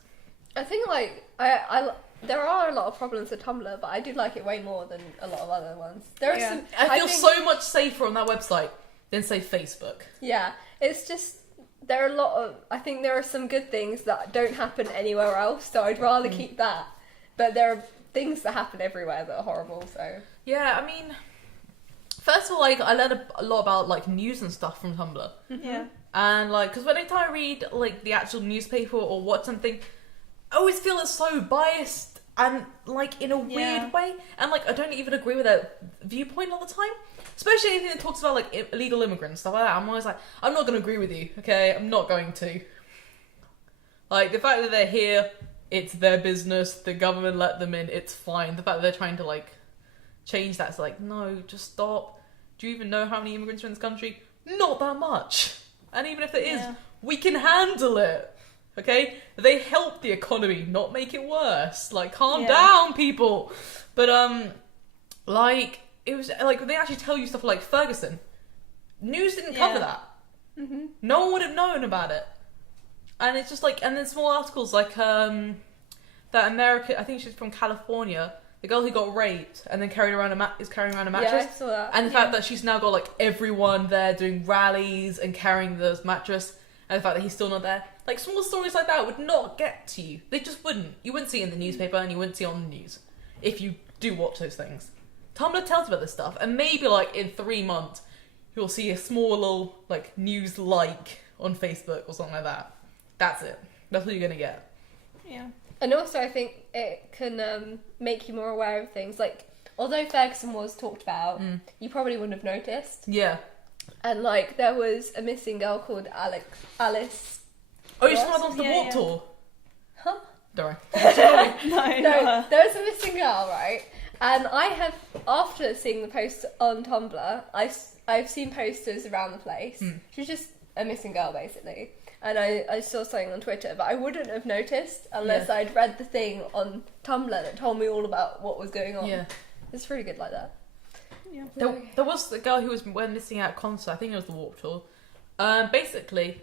I think like I there are a lot of problems with Tumblr, but I do like it way more than a lot of other ones. There are some. I feel think, so much safer on that website than say Facebook. Yeah, it's just there are a lot of. I think there are some good things that don't happen anywhere else, so I'd rather keep that. But there are things that happen everywhere that are horrible. So yeah, I mean, first of all, like I learned a lot about like news and stuff from Tumblr. Yeah. And like, because when I read like the actual newspaper or watch something, I always feel it's so biased and like in a weird way, and like I don't even agree with that viewpoint all the time. Especially anything that talks about like illegal immigrants, stuff like that. I'm always like, I'm not going to agree with you, okay? I'm not going to. Like the fact that they're here, it's their business. The government let them in, it's fine. The fact that they're trying to like change that's like, no, just stop. Do you even know how many immigrants are in this country? Not that much. And even if there is, we can handle it. Okay? They help the economy, not make it worse. Like, calm down, people. But, like, it was, like, they actually tell you stuff like Ferguson. News didn't cover that. Mm-hmm. No one would have known about it. And it's just like, and then small articles like that American, I think she's from California, the girl who got raped and then carrying around a mattress. Yeah, I saw that. And the fact that she's now got like everyone there doing rallies and carrying the mattress, and the fact that he's still not there. Like small stories like that would not get to you. They just wouldn't. You wouldn't see it in the newspaper and you wouldn't see it on the news if you do watch those things. Tumblr tells about this stuff, and maybe like in 3 months you'll see a small little like news like on Facebook or something like that. That's it. That's what you're gonna get. Yeah. And also, I think it can make you more aware of things. Like, although Ferguson was talked about, you probably wouldn't have noticed. Yeah. And like, there was a missing girl called Alice. Oh, you saw her on the Warped Tour? Huh? Sorry. No, there was a missing girl, right? And I have, after seeing the post on Tumblr, I've seen posters around the place. She's just a missing girl, basically. And I saw something on Twitter, but I wouldn't have noticed unless I'd read the thing on Tumblr that told me all about what was going on. Yeah. It's really good like that. Yeah. There was the girl who went missing at a concert. I think it was the Warped Tour. Basically,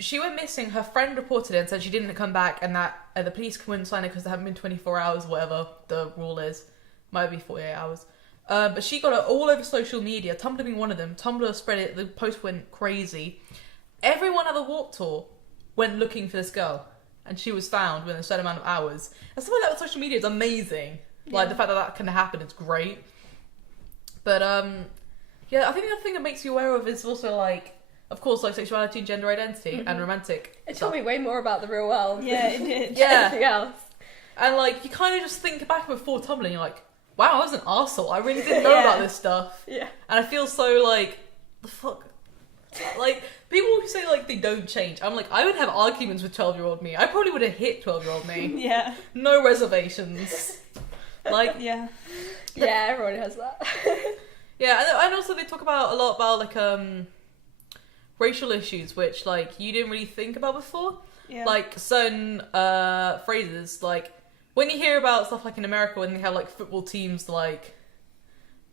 she went missing. Her friend reported it and said she didn't come back, and that the police couldn't sign it because there haven't been 24 hours, whatever the rule is. Might be 48 hours. But she got it all over social media. Tumblr being one of them. Tumblr spread it. The post went crazy. Everyone at the Warped Tour went looking for this girl, and she was found within a certain amount of hours. And stuff like that with social media is amazing. Like the fact that that can happen is great. But yeah, I think the other thing that makes you aware of is also like, of course, like sexuality and gender identity and romantic. It taught me way more about the real world. Yeah, it did. Yeah. Anything else. And like you kind of just think back before Tumblr, and you're like, wow, I was an arsehole. I really didn't know about this stuff. Yeah. And I feel so like, the fuck. Like, people who say, like, they don't change. I'm like, I would have arguments with 12-year-old me. I probably would have hit 12-year-old me. Yeah. No reservations. Like... Yeah. Yeah, everyone has that. Yeah, and also they talk about a lot about, like, racial issues, which, like, you didn't really think about before. Yeah. Like, certain phrases, like, when you hear about stuff like in America, when they have, like, football teams, like,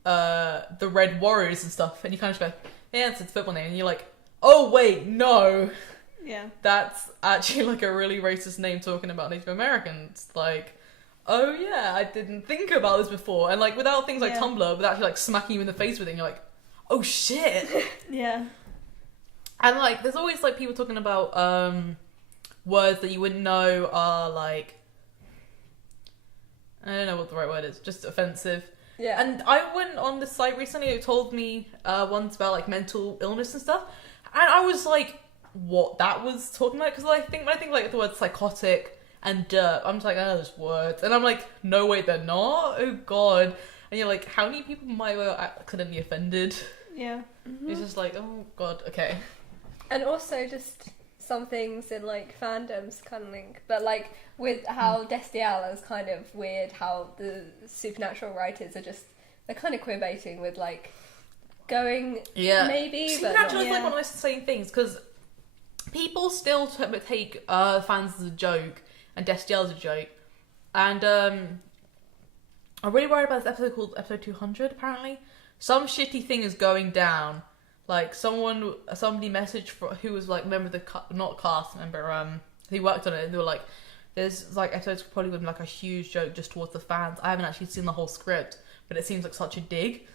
the Red Warriors and stuff, and you kind of just go... Yeah, it's a football name, and you're like, oh wait, no. Yeah. That's actually like a really racist name talking about Native Americans. Like, oh yeah, I didn't think about this before. And like without things like Tumblr, without actually like smacking you in the face with it, you're like, oh shit. Yeah. And like there's always like people talking about words that you wouldn't know are like, I don't know what the right word is, just offensive. Yeah. And I went on this site recently who told me once about like mental illness and stuff, and I was like, what that was talking about? Because I think when I think like the word psychotic and derp, I'm just like, oh, those words, and I'm like, no wait, they're not. Oh god. And you're like, how many people might have accidentally offended? Yeah. Mm-hmm. It's just like, oh god, okay. And also just some things in like fandoms kind of link, but like with how Destiel is kind of weird, how the supernatural writers are just, they're kind of queerbaiting with like going maybe, Supernatural but is like one of those insane things because people still take fans as a joke and Destiel as a joke, and I'm really worried about this episode called episode 200. Apparently, some shitty thing is going down. Like somebody messaged who was like member of the not cast member. He worked on it, and they were like, "There's like episodes probably with like a huge joke just towards the fans." I haven't actually seen the whole script, but it seems like such a dig.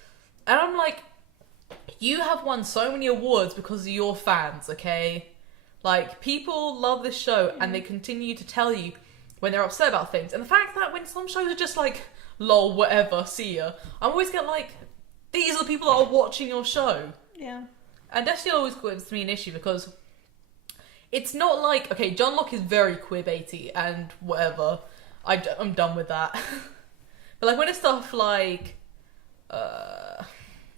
And I'm like, you have won so many awards because of your fans, okay? Like people love this show, and they continue to tell you when they're upset about things. And the fact that when some shows are just like, "Lol, whatever, see ya," I always get like, these are the people that are watching your show. Yeah. And Destiny always gives me an issue because it's not like, okay, John Locke is very queerbaity and whatever. I'm done with that. But like when it's stuff like, I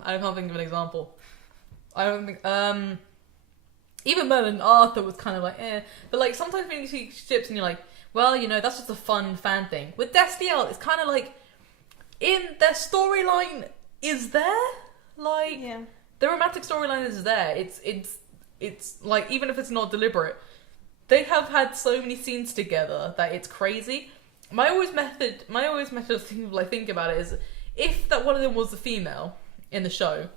can't think of an example. I don't think, even Merlin and Arthur was kind of like, eh. But like sometimes when you see ships and you're like, well, you know, that's just a fun fan thing. With Destiel, it's kind of like, in their storyline is there. Like, Yeah. the romantic storyline is there. It's like, even if it's not deliberate, they have had so many scenes together that it's crazy. My always method of think about it is, if that one of them was a female in the show,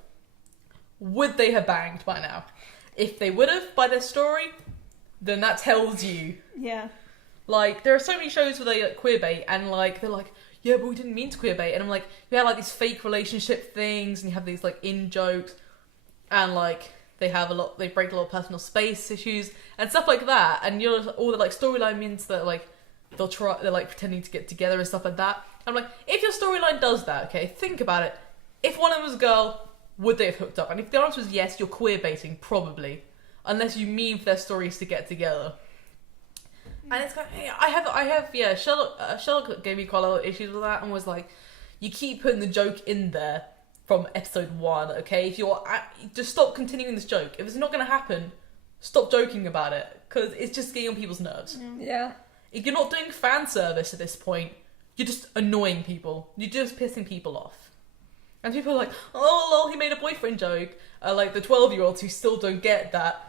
would they have banged by now? If they would have by their story, then that tells you. Yeah. Like, there are so many shows where they like, queerbait, and like they're like, yeah, but we didn't mean to queerbait, and I'm like, you have like these fake relationship things, and you have these like in jokes, and like they break a lot of personal space issues and stuff like that, and you're all the like storyline means that like they're like pretending to get together and stuff like that. I'm like, if your storyline does that, okay, think about it. If one of them was a girl, would they have hooked up? And if the answer was yes, you're queerbaiting, probably, unless you mean for their stories to get together. And it's kind of, I have, Sherlock gave me quite a lot of issues with that and was like, you keep putting the joke in there from episode 1, okay? If you're, just stop continuing this joke. If it's not going to happen, stop joking about it, because it's just getting on people's nerves. Yeah. If you're not doing fan service at this point, you're just annoying people. You're just pissing people off. And people are like, oh lol, he made a boyfriend joke. Like the 12-year-olds who still don't get that.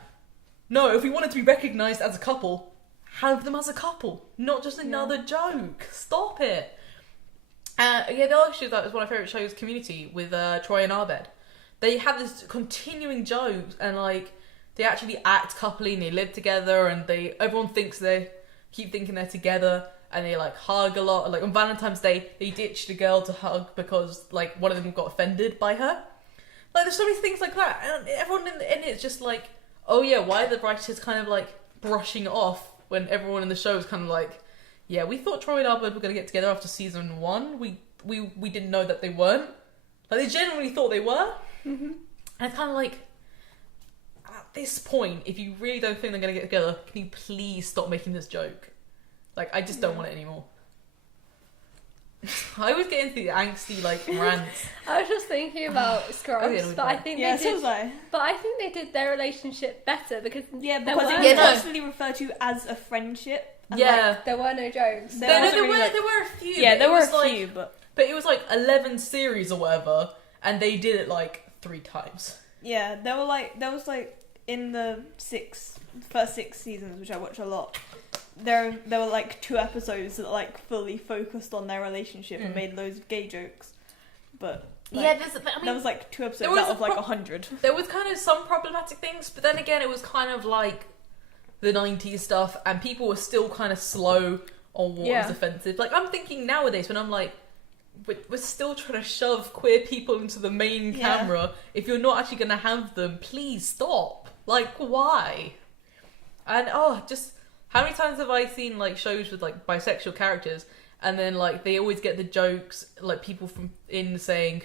No, if we wanted to be recognised as a couple, have them as a couple, not just another joke. Stop it. The other show that was one of my favourite shows, Community, with Troy and Abed. They have this continuing joke, and like they actually act coupley and they live together, and everyone thinks they keep thinking they're together, and they like hug a lot. Like on Valentine's Day, they ditched a girl to hug because like one of them got offended by her. Like there's so many things like that, and everyone in it's just like, oh yeah, why are the writers kind of like brushing it off? When everyone in the show is kind of like, yeah, we thought Troy and Albert were going to get together after season 1. We didn't know that they weren't. Like, they genuinely thought they were. Mm-hmm. And it's kind of like, at this point, if you really don't think they're going to get together, can you please stop making this joke? Like, I just don't want it anymore. I always get into the angsty, like, rants. I was just thinking about Scrubs, but I think they did their relationship better because it was constantly referred to as a friendship. And like, there were no jokes. There were a few. Yeah, there were a few, but it was like 11 series or whatever, and they did it like 3 times. Yeah, there was like in the first 6 seasons, which I watch a lot. There were like 2 episodes that like fully focused on their relationship and made loads of gay jokes, but like, there was like 2 episodes out of like 100. There was kind of some problematic things, but then again, it was kind of like the 90s stuff, and people were still kind of slow on what was offensive. Like I'm thinking nowadays when I'm like, we're still trying to shove queer people into the main camera. If you're not actually going to have them, please stop. Like why? And just. How many times have I seen like shows with like bisexual characters, and then like they always get the jokes, like people from in saying,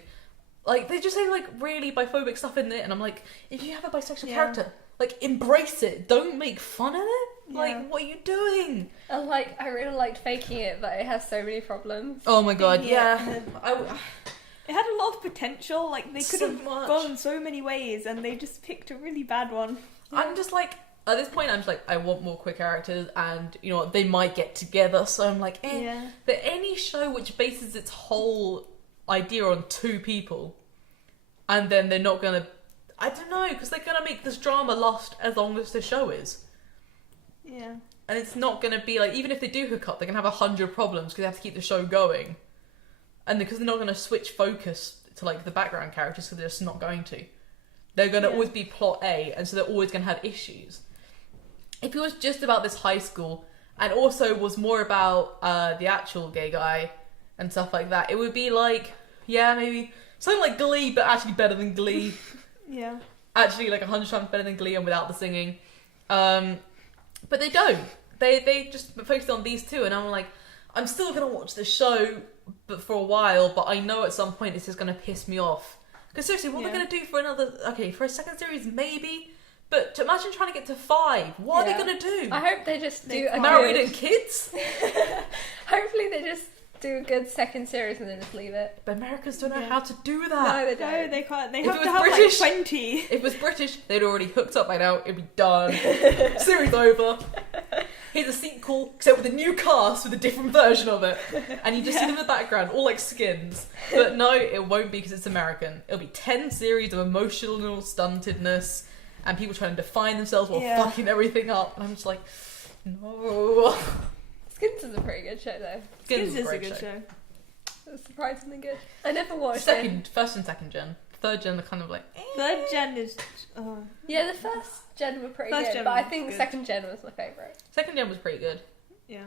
like they just say like really biphobic stuff in it, and I'm like, if you have a bisexual character, like embrace it, don't make fun of it. Like what are you doing? And like I really liked Faking It, but it has so many problems. Oh my god, It had a lot of potential. Like they could have gone so many ways, and they just picked a really bad one. I'm just like. At this point, I'm just like, I want more queer characters, and you know what, they might get together. So I'm like, But any show which bases its whole idea on 2 people, and then they're not gonna, I don't know, because they're gonna make this drama last as long as the show is. Yeah. And it's not gonna be like, even if they do hook up, they're gonna have 100 problems because they have to keep the show going, and because they're not gonna switch focus to like the background characters, because they're just not going to. They're gonna always be plot A, and so they're always gonna have issues. If it was just about this high school, and also was more about the actual gay guy and stuff like that, it would be like, maybe something like Glee, but actually better than Glee. Yeah. Actually, like 100 times better than Glee, and without the singing. But they don't. They just focus on these 2, and I'm like, I'm still gonna watch the show, but for a while. But I know at some point this is gonna piss me off. Because seriously, what are they gonna do for a second series, maybe? But to imagine trying to get to 5. What are they going to do? I hope they just do a married and kids? Hopefully they just do a good second series and then just leave it. But Americans don't know how to do that. No, they don't. No, they can't. They have to have British, like 20. If it was British, they'd already hooked up by now. It'd be done. Series over. Here's a sequel, except with a new cast with a different version of it. And you just see them in the background, all like skins. But no, it won't be because it's American. It'll be 10 series of emotional stuntedness. And people trying to define themselves while fucking everything up. And I'm just like, no. Skins is a pretty good show, though. Skins is a good show. It's surprisingly good. I never watched it. First and second gen. third gen are kind of like. Third gen is. Yeah, the first gen were pretty First good, gen but I was think good. second gen was my favourite. Second gen was pretty good. Yeah.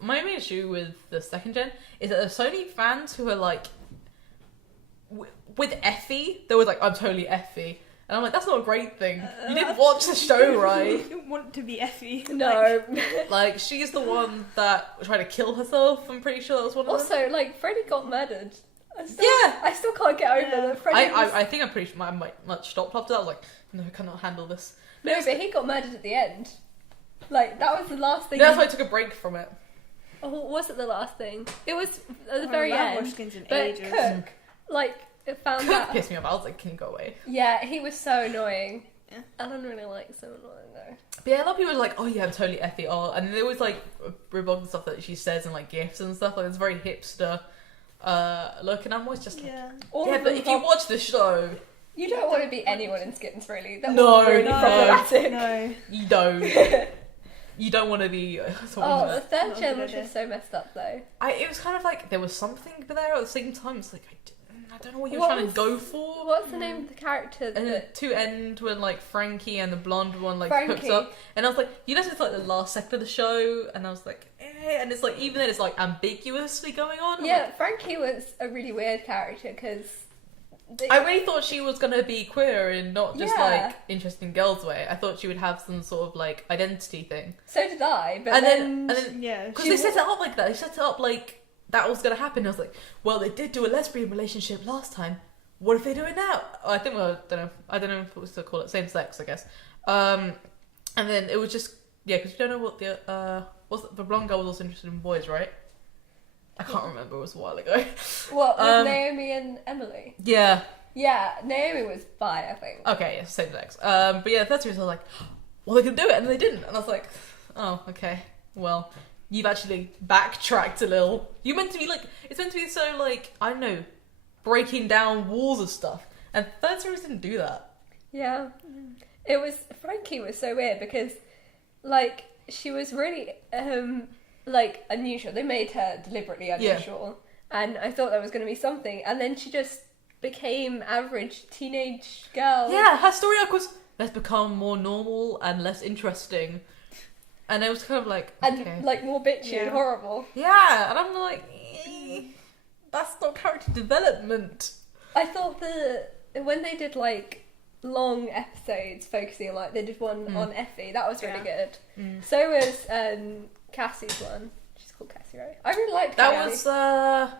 My main issue with the second gen is that there's so many fans who are like, with Effie, they were like, I'm totally Effie. And I'm like, that's not a great thing. You didn't watch the show, right? You don't want to be Effie. No. Like, she's the one that tried to kill herself, I'm pretty sure that was one of them. Also, like, Freddie got murdered. Yeah! I still can't get over that Freddie was... I think I'm pretty sure I might much stopped after that. I was like, no, I cannot handle this. No, but he got murdered at the end. Like, that was the last thing... That's why I took a break from it. Oh, was it the last thing? It was at the I very haven't end. watched Skins in But ages. Cook, like, found Cook out... pissed me off. I was like, can you go away? Yeah, he was so annoying. Yeah. I don't really like so annoying, though. But yeah, a lot of people are like, oh yeah, I'm totally Effie. Oh, and they always like revoke the stuff that she says in like gifs and stuff. Like, it's very hipster look, and I'm always just like, All yeah, of but them if you got- watch the show, You don't want to be anyone in Skins, really. That No, was really no. problematic. No. you don't. You don't want to be. Oh, the third Not a gen good was idea. just so messed up, though. It was kind of like there was something, but there at the same time, it's like I don't know what you're What trying was- to go for. What's the name of the character And then that... to end when like Frankie and the blonde one like Frankie. hooks up, and I was like, you know, it's like the last second of the show, and I was like, and it's like even then it's like ambiguously going on. I'm Yeah, like, Frankie was a really weird character, because... I really thought she was gonna be queer and not just Yeah. like interested in girls' way. I thought she would have some sort of like identity thing. So did I, but And then... then Yeah. because she they set it up like that, they set it up like that was gonna happen. I was like, well, they did do a lesbian relationship last time. What if they do it now? Oh, I think I don't know if it was to call it same sex, I guess. And then it was just because you don't know what the blonde girl was also interested in boys, right? I can't remember. It was a while ago. What, with Naomi and Emily? Yeah. Yeah, Naomi was bi, I think. Okay. Yeah. Same sex. But yeah, the third series I was like, well, they can do it, and they didn't, and I was like, oh, okay. Well, you've actually backtracked a little. You meant to be like, it's meant to be so like I don't know, breaking down walls of stuff, and third series didn't do that. Yeah. It was... Frankie was so weird, because, like, she was really, like, unusual. They made her deliberately unusual. And I thought there was going to be something. And then she just became average teenage girl. Yeah, her story arc was let's become more normal and less interesting, and it was kind of like And, okay. like, more bitchy and Yeah. horrible. Yeah, and I'm like, that's not character development. I thought when they did, like, long episodes focusing on, like, they did one on Effie, that was really good. So was Cassie's one. She's called Cassie, right? I really liked That Cassie. was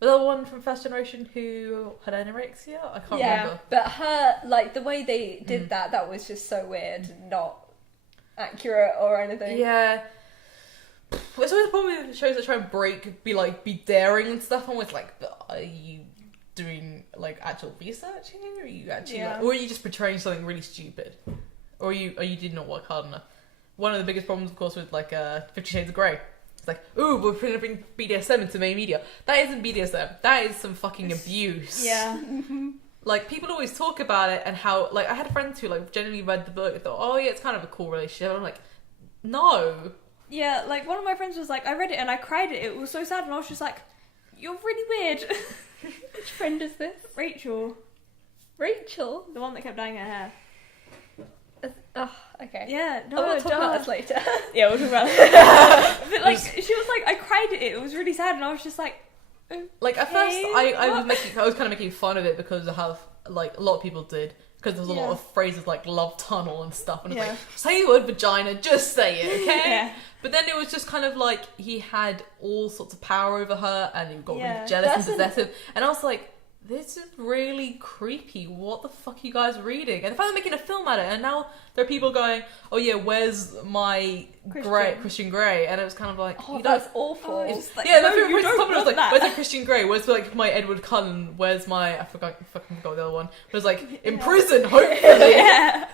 the one from First Generation who had anorexia. I can't remember. But her, like, the way they did that was just so weird, not accurate or anything. Yeah. It's always the problem with shows that try and be daring and stuff. I'm always like, are you doing like actual research here? Or are you actually, or are you just portraying something really stupid? Or you did not work hard enough? One of the biggest problems, of course, with like 50 Shades of Grey. It's like, ooh, we're going to bring BDSM into main media. That isn't BDSM. That is some fucking abuse. Yeah. Like, people always talk about it and how, like, I had friends who, like, genuinely read the book and thought, oh, yeah, it's kind of a cool relationship. I'm like, no. Yeah, like, one of my friends was like, I read it and I cried at it. It was so sad. And I was just like, you're really weird. Which friend is this? Rachel. Rachel? The one that kept dyeing her hair. Oh, okay. Yeah, no, We'll talk about duh. this later. Yeah, we'll talk about it. But, like, she was like, I cried at it. It was really sad. And I was just like, Like, at first, Okay, I what? was kind of making fun of it because of how, like, a lot of people did. Because there's a lot Yeah. of phrases like love tunnel and stuff. And it's Yeah. like, say the word vagina, just say it, okay? Yeah. But then it was just kind of like he had all sorts of power over her and he got Yeah. really jealous and That's possessive. And I was like, this is really creepy. What the fuck are you guys reading? And the fact they're making a film at it, and now there are people going, oh yeah, where's my Christian Grey? And it was kind of like, Oh, you that's don't... awful. Oh, it's like, Yeah, no, my you favorite don't comment was want like, that. where's my Christian Grey? Where's like my Edward Cullen? Where's my... I fucking forgot the other one. It was like, in prison, hopefully. Yeah.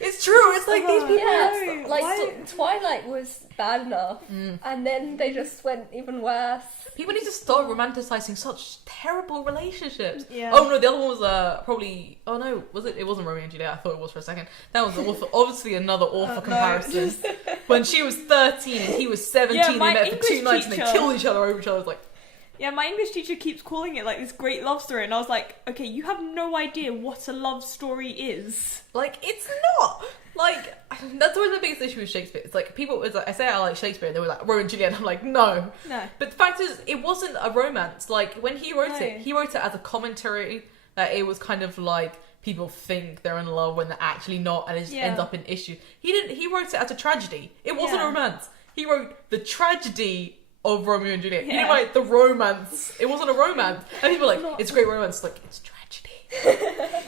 It's true, it's like these people... Yeah, No, like why- Twilight was bad enough, and then they just went even worse. People need to stop romanticizing such terrible relationships. Yeah. Oh no, the other one was probably... Oh no, was it? It wasn't Romeo and Juliet. I thought it was for a second. That was awful, obviously another awful comparison. When she was 13 and he was 17, Yeah, they my met for 2 English nights and they teacher- killed each other over each other. I was like, Yeah, my English teacher keeps calling it like this great love story, and I was like, okay, you have no idea what a love story is. Like, it's not. Like, that's always the biggest issue with Shakespeare. It's like, people, it's like, I say I like Shakespeare, and they were like, Romeo and Juliet, and I'm like, no. No. But the fact is, it wasn't a romance. Like, when he wrote it as a commentary, that it was kind of like, people think they're in love when they're actually not, and it just ends up in issue. He wrote it as a tragedy. It wasn't a romance. He wrote the tragedy of Romeo and Juliet. He didn't write the romance. It wasn't a romance. And people are like, it's a great romance. It's like, it's tragedy.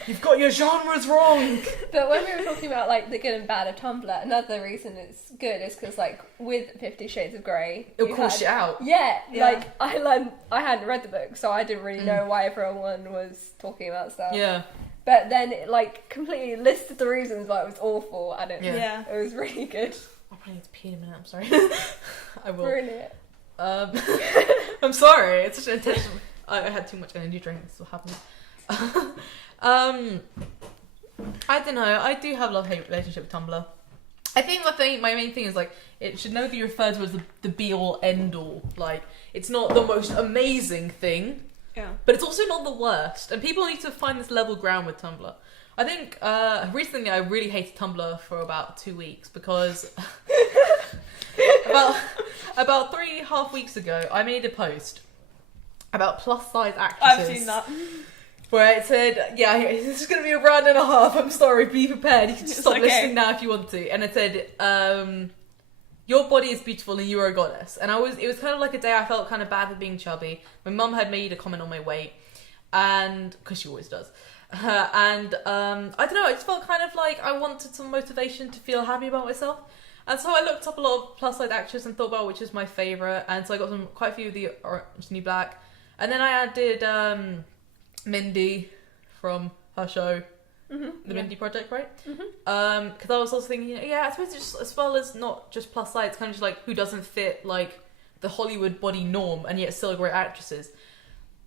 You've got your genres wrong. But when we were talking about like the good and bad of Tumblr, another reason it's good is because like with 50 Shades of Grey, it'll call shit out. Yeah, like I hadn't read the book, so I didn't really know why everyone was talking about stuff. Yeah. But then it like completely listed the reasons why it was awful, and it was really good. I probably need to pee in a minute. I'm sorry. I will. Brilliant. I'm sorry. It's such an intense. I had too much energy drink. This is what happened. I don't know. I do have a love-hate relationship with Tumblr. I think my main thing is like it should never be referred to as the be-all, end-all. Like it's not the most amazing thing, but it's also not the worst. And people need to find this level ground with Tumblr. I think recently I really hated Tumblr for about 2 weeks because about 3.5 weeks ago I made a post about plus-size actresses. I've seen that. Where it said, yeah, this is going to be a round and a half, I'm sorry, be prepared, you can just stop listening now if you want to. And it said, your body is beautiful and you are a goddess. And it was kind of like a day I felt kind of bad for being chubby. My mum had made a comment on my weight, and because she always does. I don't know, I just felt kind of like I wanted some motivation to feel happy about myself. And so I looked up a lot of plus-size actors and thought about which is my favourite. And so I got quite a few of the Orange is the New Black. And then I added Mindy from her show, The Mindy Project, right? Because I was also thinking, I suppose just as well as not just plus size, it's kind of just like who doesn't fit like the Hollywood body norm and yet still great actresses.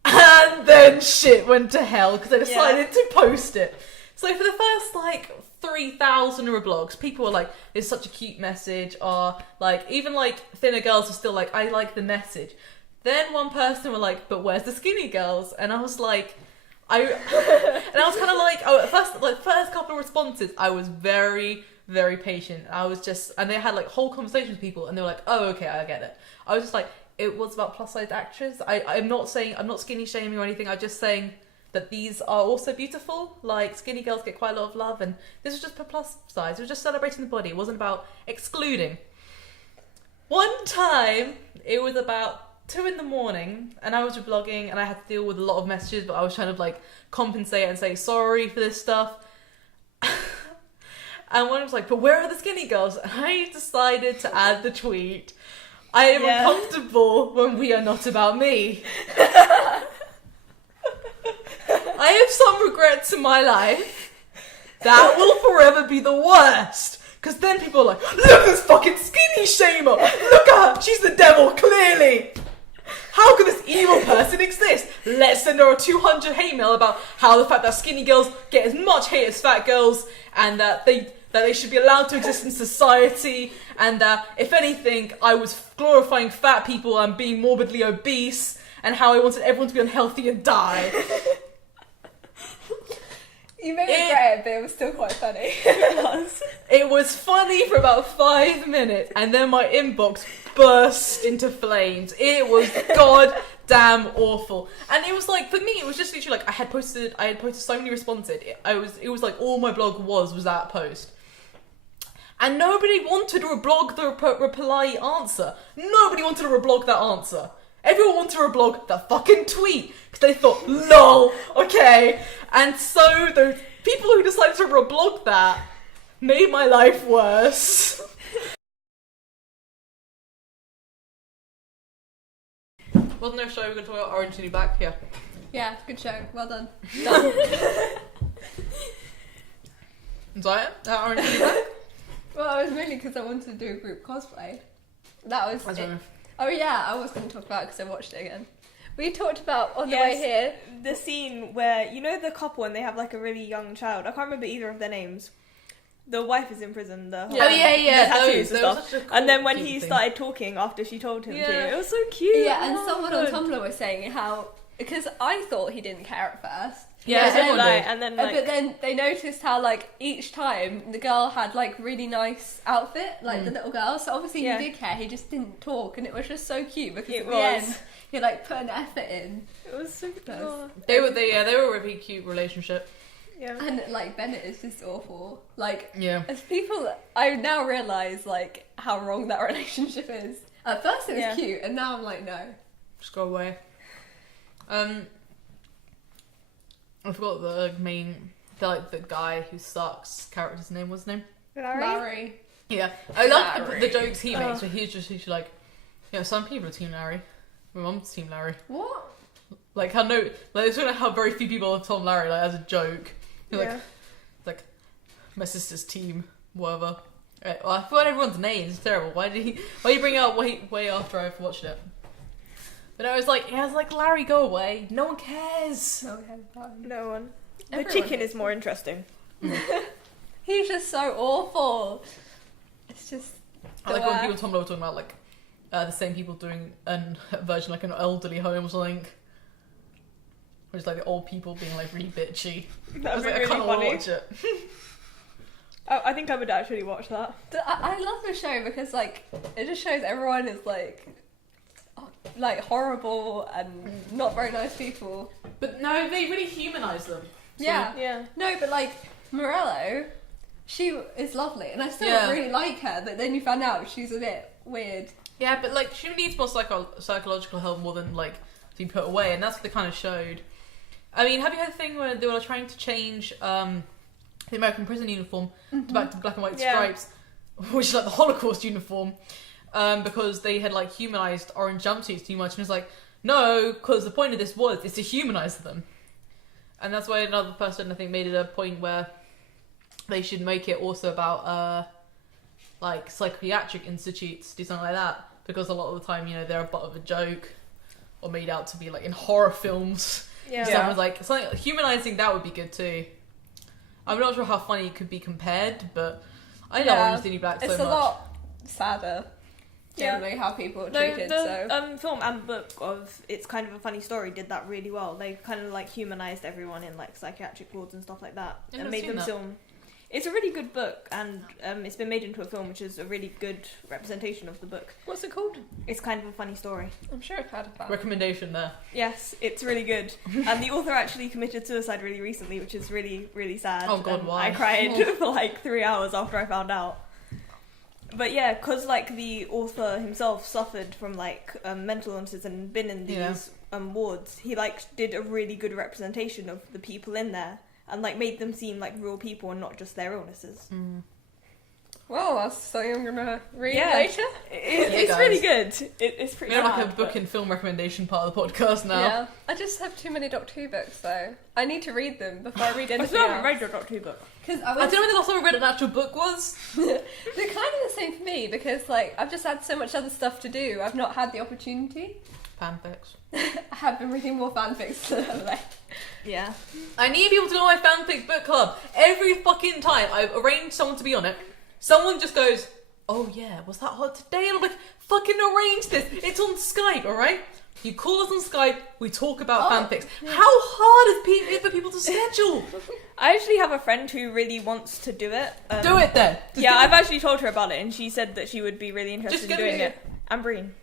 And then shit went to hell because I decided to post it. So for the first like 3,000 reblogs, people were like, "It's such a cute message," or like even like thinner girls were still like, "I like the message." Then one person were like, "But where's the skinny girls?" And I was like, I was kind of like, first couple of responses, I was very, very patient. I was just, and they had like whole conversations with people, and they were like, "Oh, okay, I get it." I was just like, it was about plus size actors. I'm not skinny shaming or anything. I'm just saying that these are also beautiful. Like skinny girls get quite a lot of love, and this was just for plus size. It was just celebrating the body. It wasn't about excluding. One time, it was about 2 a.m, and I was vlogging and I had to deal with a lot of messages, but I was trying to like compensate and say sorry for this stuff. And one was like, "But where are the skinny girls?" And I decided to add the tweet, "I am uncomfortable when we are not about me." I have some regrets in my life. That will forever be the worst. Because then people are like, "Look at this fucking skinny shamer! Look at her! She's the devil, clearly! How could this evil person exist? Let's send her a 200 hate mail about how the fact that skinny girls get as much hate as fat girls, and that they should be allowed to exist in society, and that, if anything, I was glorifying fat people and being morbidly obese, and how I wanted everyone to be unhealthy and die." You made me regret it, but it was still quite funny. It was funny for about 5 minutes, and then my inbox burst into flames. It was goddamn awful. And it was like, for me, it was just literally like I had posted so many responses. It was like all my blog was that post. And nobody wanted to reblog the reply answer. Nobody wanted to reblog that answer. Everyone wanted to reblog that fucking tweet because they thought, "Lol, okay." And so the people who decided to reblog that made my life worse. Wasn't there a show we were going to talk about Orange is the New Black? Yeah. Yeah, good show. Well done. Is that it? Orange is the New Black? Well, it was mainly because I wanted to do a group cosplay. That was it. Oh yeah, I was going to talk about it because I watched it again. We talked about on the way here the scene where, you know, the couple and they have like a really young child. I can't remember either of their names. The wife is in prison. The Oh yeah, the tattoos those and were stuff. such a cool, And then when cute he thing. started talking after she told him Yeah. to, it was so cute. Yeah, and Oh, someone on God. Tumblr was saying how, because I thought he didn't care at first. Yeah, so everyone did I, did. and then But then they noticed how, like, each time the girl had, like, really nice outfit, like the little girl. So obviously Yeah. he did care. He just didn't talk, and it was just so cute because It at was. the end he like put an effort in, It was so cute. Oh, They were a really cute relationship. yeah. and like Bennett is just awful. Like, Yeah. as people, I now realise like how wrong that relationship is. At first it was Yeah. cute, and now I'm like, no. Just go away. I forgot the guy who sucks character's name. What's his name? Larry. Yeah, I like the Larry. jokes he makes. But he's like, some people are Team Larry. My mum's Team Larry. What? Like it's sort of how very few people are Tom Larry. Like as a joke, he's Yeah. like my sister's team, whatever. Right, well, I forgot everyone's names. It's terrible. Why you bring it up way after I've watched it? But I was like, Larry, go away. No one cares. No, we haven't done. No one. The Everyone chicken hates is more interesting. He's just so awful. It's just. I like when people Tumblr were talking about like the same people doing a version like an elderly home or something. Or just like the old people being like really bitchy. I That was would like, be I really can't funny. watch it. Oh, I think I would actually watch that. I love the show because like it just shows everyone is like horrible and not very nice people. But no, they really humanise them. Yeah. Yeah. No, but like Morello, she is lovely, and I still Yeah. really like her. But then you find out she's a bit weird. Yeah, but like she needs more psychological help more than like being put away, and that's what they kind of showed. I mean, have you heard the thing where they were trying to change the American prison uniform back to black and white Yeah. stripes, which is like the Holocaust uniform, because they had like humanized orange jumpsuits too much, and it's like, no, because the point of this is to humanize them, and that's why another person I think made it a point where they should make it also about like psychiatric institutes, do something like that, because a lot of the time, they're a butt of a joke or made out to be like in horror films. Yeah. So I was like, something humanizing that would be good too. I'm not sure how funny it could be compared, but I love Yeah. Orange is the New Black so It's much. a lot sadder, Yeah. generally, how people are No, treated. the So film and book of It's Kind of a Funny Story did that really well. They kind of like humanized everyone in like psychiatric wards and stuff like that, Yeah, and I've made seen them that. film. It's a really good book, and it's been made into a film, which is a really good representation of the book. what's it called? It's Kind of a Funny Story. I'm sure I've heard of that. Recommendation there. Yes, it's really good. And the author actually committed suicide really recently, which is really, really sad. Oh, God, And why? I cried for like 3 hours after I found out. But yeah, because like the author himself suffered from like mental illnesses and been in these wards, he like did a really good representation of the people in there and like made them seem like real people and not just their illnesses. Well, that's something I'm gonna read Yeah. later. It's guys. really good. It's pretty We have like a sad, book but- and film recommendation part of the podcast now. Yeah, I just have too many Doctor Who books though. I need to read them before I read I anything still haven't else. read your Doctor Who book. Because I don't know when the last time I read an actual book was. They're kind of the same for me because like I've just had so much other stuff to do. I've not had the opportunity. Fanfics. I have been reading more fanfics than ever. Yeah. I need people to go on my fanfic book club. Every fucking time I arrange someone to be on it, someone just goes, "Oh yeah, was that hard today?" And I'm like, "Fucking arrange this. It's on Skype, alright? You call us on Skype, we talk about fanfics." How hard is it for people to schedule? I actually have a friend who really wants to do it. Do it then. Just Yeah, do it. I've actually told her about it, and she said that she would be really interested Just in get doing it. it. Ambreen.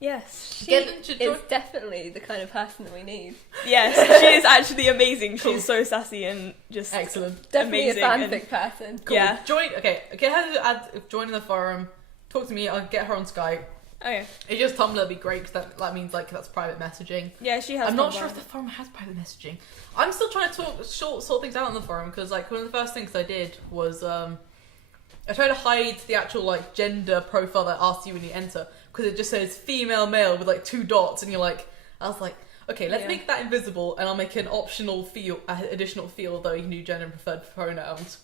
Yes. She Get them to is join- definitely the kind of person that we need. Yes, she is actually amazing. Cool. She's so sassy and just Excellent. Definitely Amazing a and- fanfic person. Cool. Yeah. Join. Okay. Get her to join in the forum. Talk to me. I'll get her on Skype. Okay. It's just Tumblr would be great because that means like that's private messaging. Yeah, she has. I'm not Tumblr. sure if the forum has private messaging. I'm still trying to sort things out on the forum because like one of the first things I did was I tried to hide the actual like gender profile that asks you when you enter because it just says female male with like 2 dots and you're like, I was like, okay, let's Yeah. make that invisible and I'll make an optional field, additional field though you can do gender and preferred pronouns.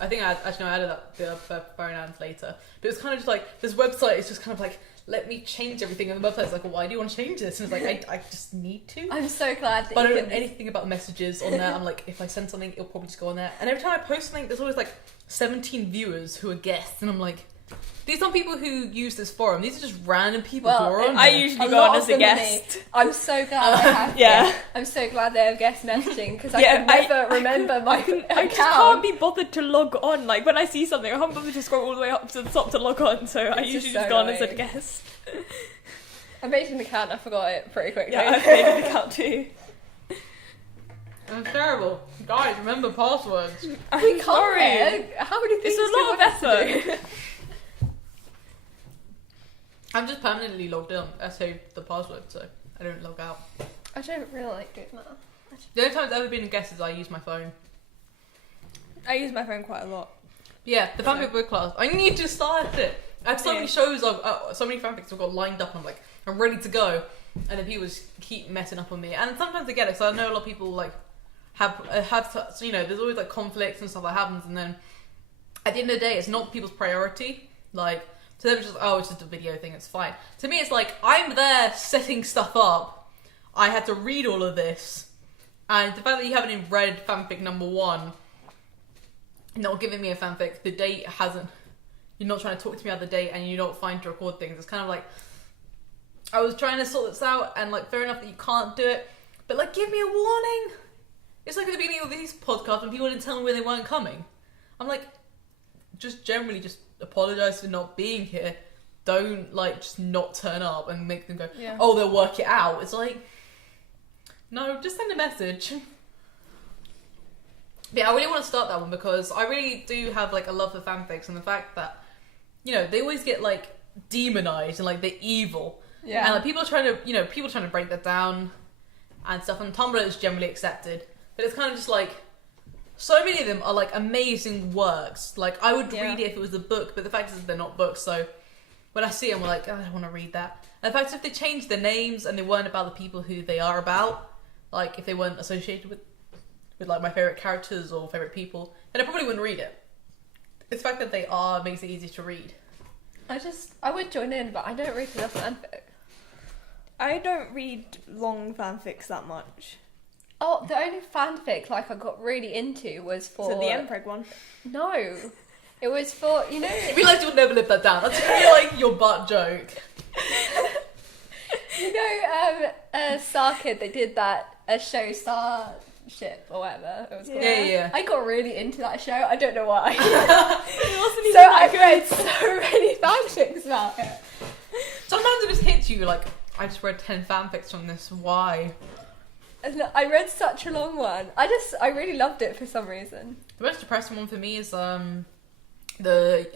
I think I added that the pronouns later, but it was kind of just like this website is just kind of like, let me change everything on the website. It's like, well, why do you want to change this? And it's like, I just need to. I'm so glad that But I you don't know can... anything about the messages on there. I'm like, if I send something, it'll probably just go on there. And every time I post something, there's always like 17 viewers who are guests, and I'm like, these aren't people who use this forum. These are just random people who are on I there. usually go on as a guest. I'm so glad I have Yeah. them. I'm so glad they have guest messaging because I Yeah, can never remember my account. I just can't be bothered to log on. Like when I see something, I can't bother to scroll all the way up to the top to log on. So I It's usually just just so go on as a annoying. guest. I made an account, I forgot it pretty quickly. Yeah, I've made an account too. I'm terrible. Guys, remember passwords. I'm We sorry. can't. How many things It's a do you lot of want us to effort. do? I'm just permanently logged in. I saved the password, so I don't log out. I don't really like doing that. The only time it's ever been a guest is I use my phone. I use my phone quite a lot. Yeah, the fanfic book class. I need to start it. I have so many shows, so many fanfics I've got lined up, and I'm like, I'm ready to go. And then people just keep messing up on me. And sometimes I get it, so I know a lot of people like have so, you know, there's always like conflicts and stuff that happens, and then at the end of the day, it's not people's priority. Like, to them, it's just, oh, it's just a video thing, it's fine. To me, it's like, I'm there setting stuff up. I had to read all of this. And the fact that you haven't even read fanfic number 1, not giving me a fanfic, the date hasn't, you're not trying to talk to me about the date, and you're not fine to record things. It's kind of like, I was trying to sort this out, and like, fair enough that you can't do it, but like, give me a warning. It's like at the beginning of these podcasts when people didn't tell me when they weren't coming. I'm like, just generally just apologise for not being here. Don't like just not turn up and make them go, oh, they'll work it out. It's like, no, just send a message. Yeah, I really want to start that one because I really do have like a love for fanfics, and the fact that, you know, they always get like demonized and like they're evil. Yeah. And like people are trying to, you know, people are trying to break that down and stuff, and Tumblr is generally accepted. But it's kind of just like, so many of them are like amazing works. Like I would read it if it was a book, but the fact is they're not books, so when I see them, I'm like, oh, I don't want to read that. And the fact is if they changed their names and they weren't about the people who they are about, like if they weren't associated with like my favourite characters or favourite people, then I probably wouldn't read it. It's the fact that they are makes it easy to read. I would join in, but I don't read enough fanfic. I don't read long fanfics that much. Oh, the only fanfic like I got really into was for... So the Mpreg one? No. It was for, you know... I realise you'll never live that down. That's really like your butt joke. You know, Starkid, they did that, a show Starship or whatever it was called. Yeah. I got really into that show, I don't know why. It wasn't even So I've read so many fanfics about it. Sometimes it just hits you like, I just read 10 fanfics from this, why? And I read such a long one. I really loved it for some reason. The most depressing one for me is the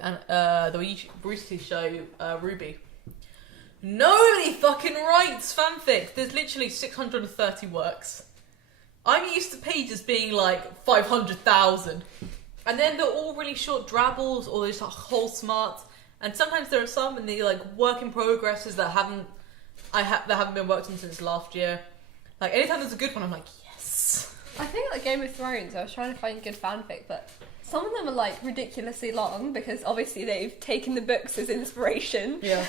Brucey show, Ruby. Nobody fucking writes fanfic. There's literally 630 works. I'm used to pages being like 500,000. And then they're all really short drabbles or there's like whole smarts. And sometimes there are some in the like work in progresses that haven't been worked on since last year. Like anytime there's a good one, I'm like, yes. I think like Game of Thrones, I was trying to find good fanfic, but some of them are like ridiculously long because obviously they've taken the books as inspiration. Yeah.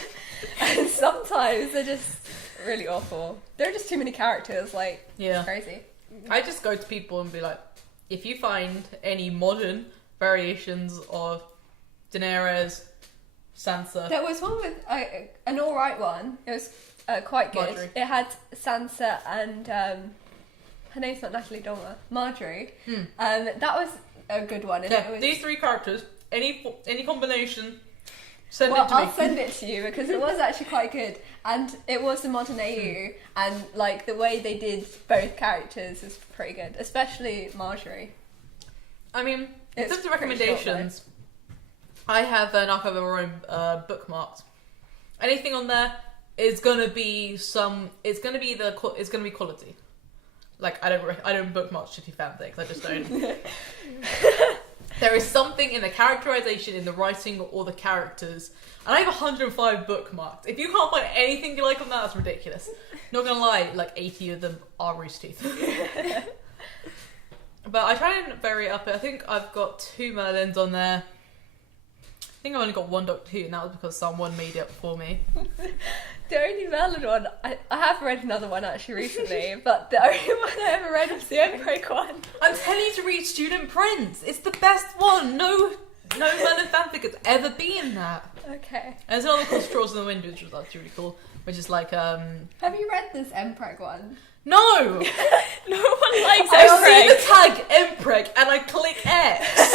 And sometimes they're just really awful. There are just too many characters, like, Yeah. it's crazy. I just go to people and be like, if you find any modern variations of Daenerys, Sansa, There was one with an alright one. It was quite good. Marjorie. It had Sansa and her name's not Natalie Dormer, Marjorie. That was a good one. And yeah, it was, these 3 characters, any combination, send well, it to me. I'll send it to you because it was actually quite good, and it was the modern AU, and like the way they did both characters was pretty good, especially Marjorie. I mean, in It's terms of pretty short, recommendations, I have an archive of our own bookmarks. Anything on there is gonna be it's gonna be quality. Like I don't bookmark shitty fanfics. I just don't. There is something in the characterization, in the writing, or the characters. And I have 105 bookmarks. If you can't find anything you like on that, that's ridiculous. Not gonna lie, like 80 of them are Rooster Teeth. But I try and vary it up. I think I've got 2 Merlins on there. think I've only got one Doctor Who, and that was because someone made it up for me. The only Merlin one, I have read another one actually recently, but the only one I ever read was the Emperor one. I'm telling you to read Student Prince. It's the best one. No Merlin fanfic has ever been that. Okay. And there's another called Straws in the Wind, which was actually really cool. Which is like, Have you read this Emperor one? No! No one likes I see the Empreg. tag Empreg and I click X.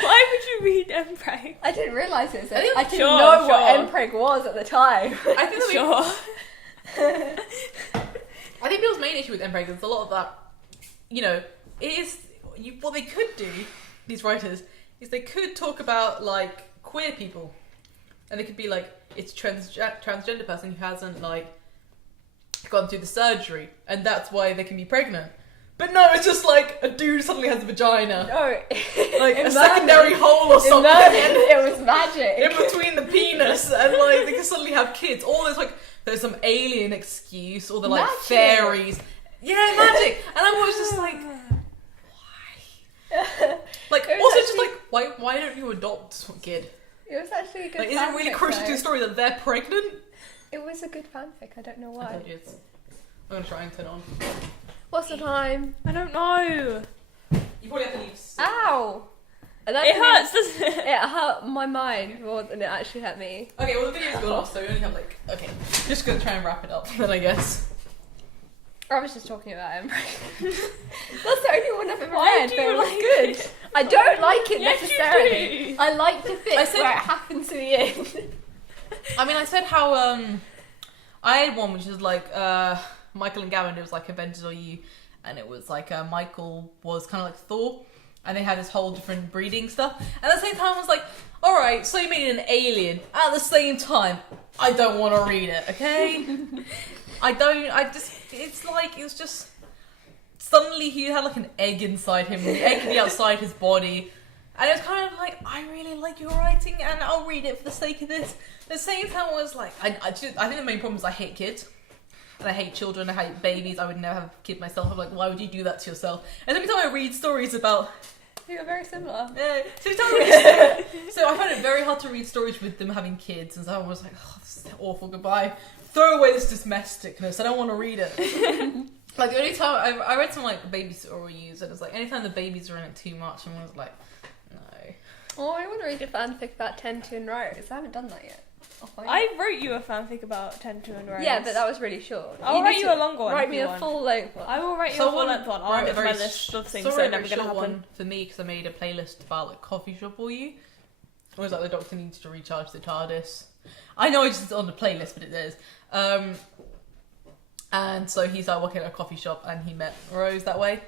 Why would you read Empreg? I didn't realise it was I think- I didn't Sure, know sure. what Emperor was at the time. I think that Sure. I think people's main issue with Empreg is a lot of that, you know, it is, what they could do, these writers, is they could talk about, like, queer people. And they could be like, it's a transgender person who hasn't, like, gone through the surgery, and that's why they can be pregnant. But no, it's just like a dude suddenly has a vagina. No. Like a secondary hole or something. It was magic. In between the penis, and like they can suddenly have kids. Or there's some alien excuse, or they're like Magic. fairies. Yeah, magic. And I'm always just like, why? Like, It was also actually- just like, why don't you adopt a kid? It was actually a good Like, is it really fanfic, crucial to though. the story that they're pregnant? It was a good fanfic, I don't know I why. told you it's. I'm gonna try and turn it on. What's the time? I don't know. You probably have to leave. Ow! And It hurts, doesn't it? It hurt my mind more than it actually hurt me. Okay, well the video's gone off, so we only have like. Okay, just gonna try and wrap it up then, I guess. I was just talking about Emperor. That's the only one I've ever Why read, do but you it was like good. it? I don't like it Yes, you necessarily. do. I like the bits I said- where it happens to the end. I mean, I said how I had one which is like Michael and Gavin. It was like Avengers or You, and it was like Michael was kind of like Thor, and they had this whole different breeding stuff. And at the same time, I was like, all right, so you made an alien. At the same time, I don't want to read it. Okay, I don't. I just. It's like it was just. Suddenly he had like an egg inside him, and the egg could be outside his body. And it was kind of like, I really like your writing, and I'll read it for the sake of this. At the same time, I was like, I think the main problem is I hate kids. And I hate children, I hate babies, I would never have a kid myself. I'm like, why would you do that to yourself? And every time I read stories about... You're very similar. Yeah, so every time I read so I found it very hard to read stories with them having kids, and so I was like, oh, this is awful, goodbye. Throw away this domesticness, I don't want to read it. Like, the only time, I read some, like, babysitter reviews, and it's like, anytime the babies are in it too much, and I was like, no. Oh, I want to read a fanfic about 10 Twin Rose. I haven't done that yet. I'll find it. I wrote you a fanfic about 10 to and Rose. Yeah, but that was really short. I'll write you need a to longer one. Write if me you a want. full length one. I will write you a full length one. I'll wrote add a it to very my list of things sorry, that are a never very going to short happen. one for me, because I made a playlist about, like, coffee shop or you. It was like the Doctor needs to recharge the TARDIS. I know it's just on the playlist, but it is. And so he started working at a coffee shop, and he met Rose that way.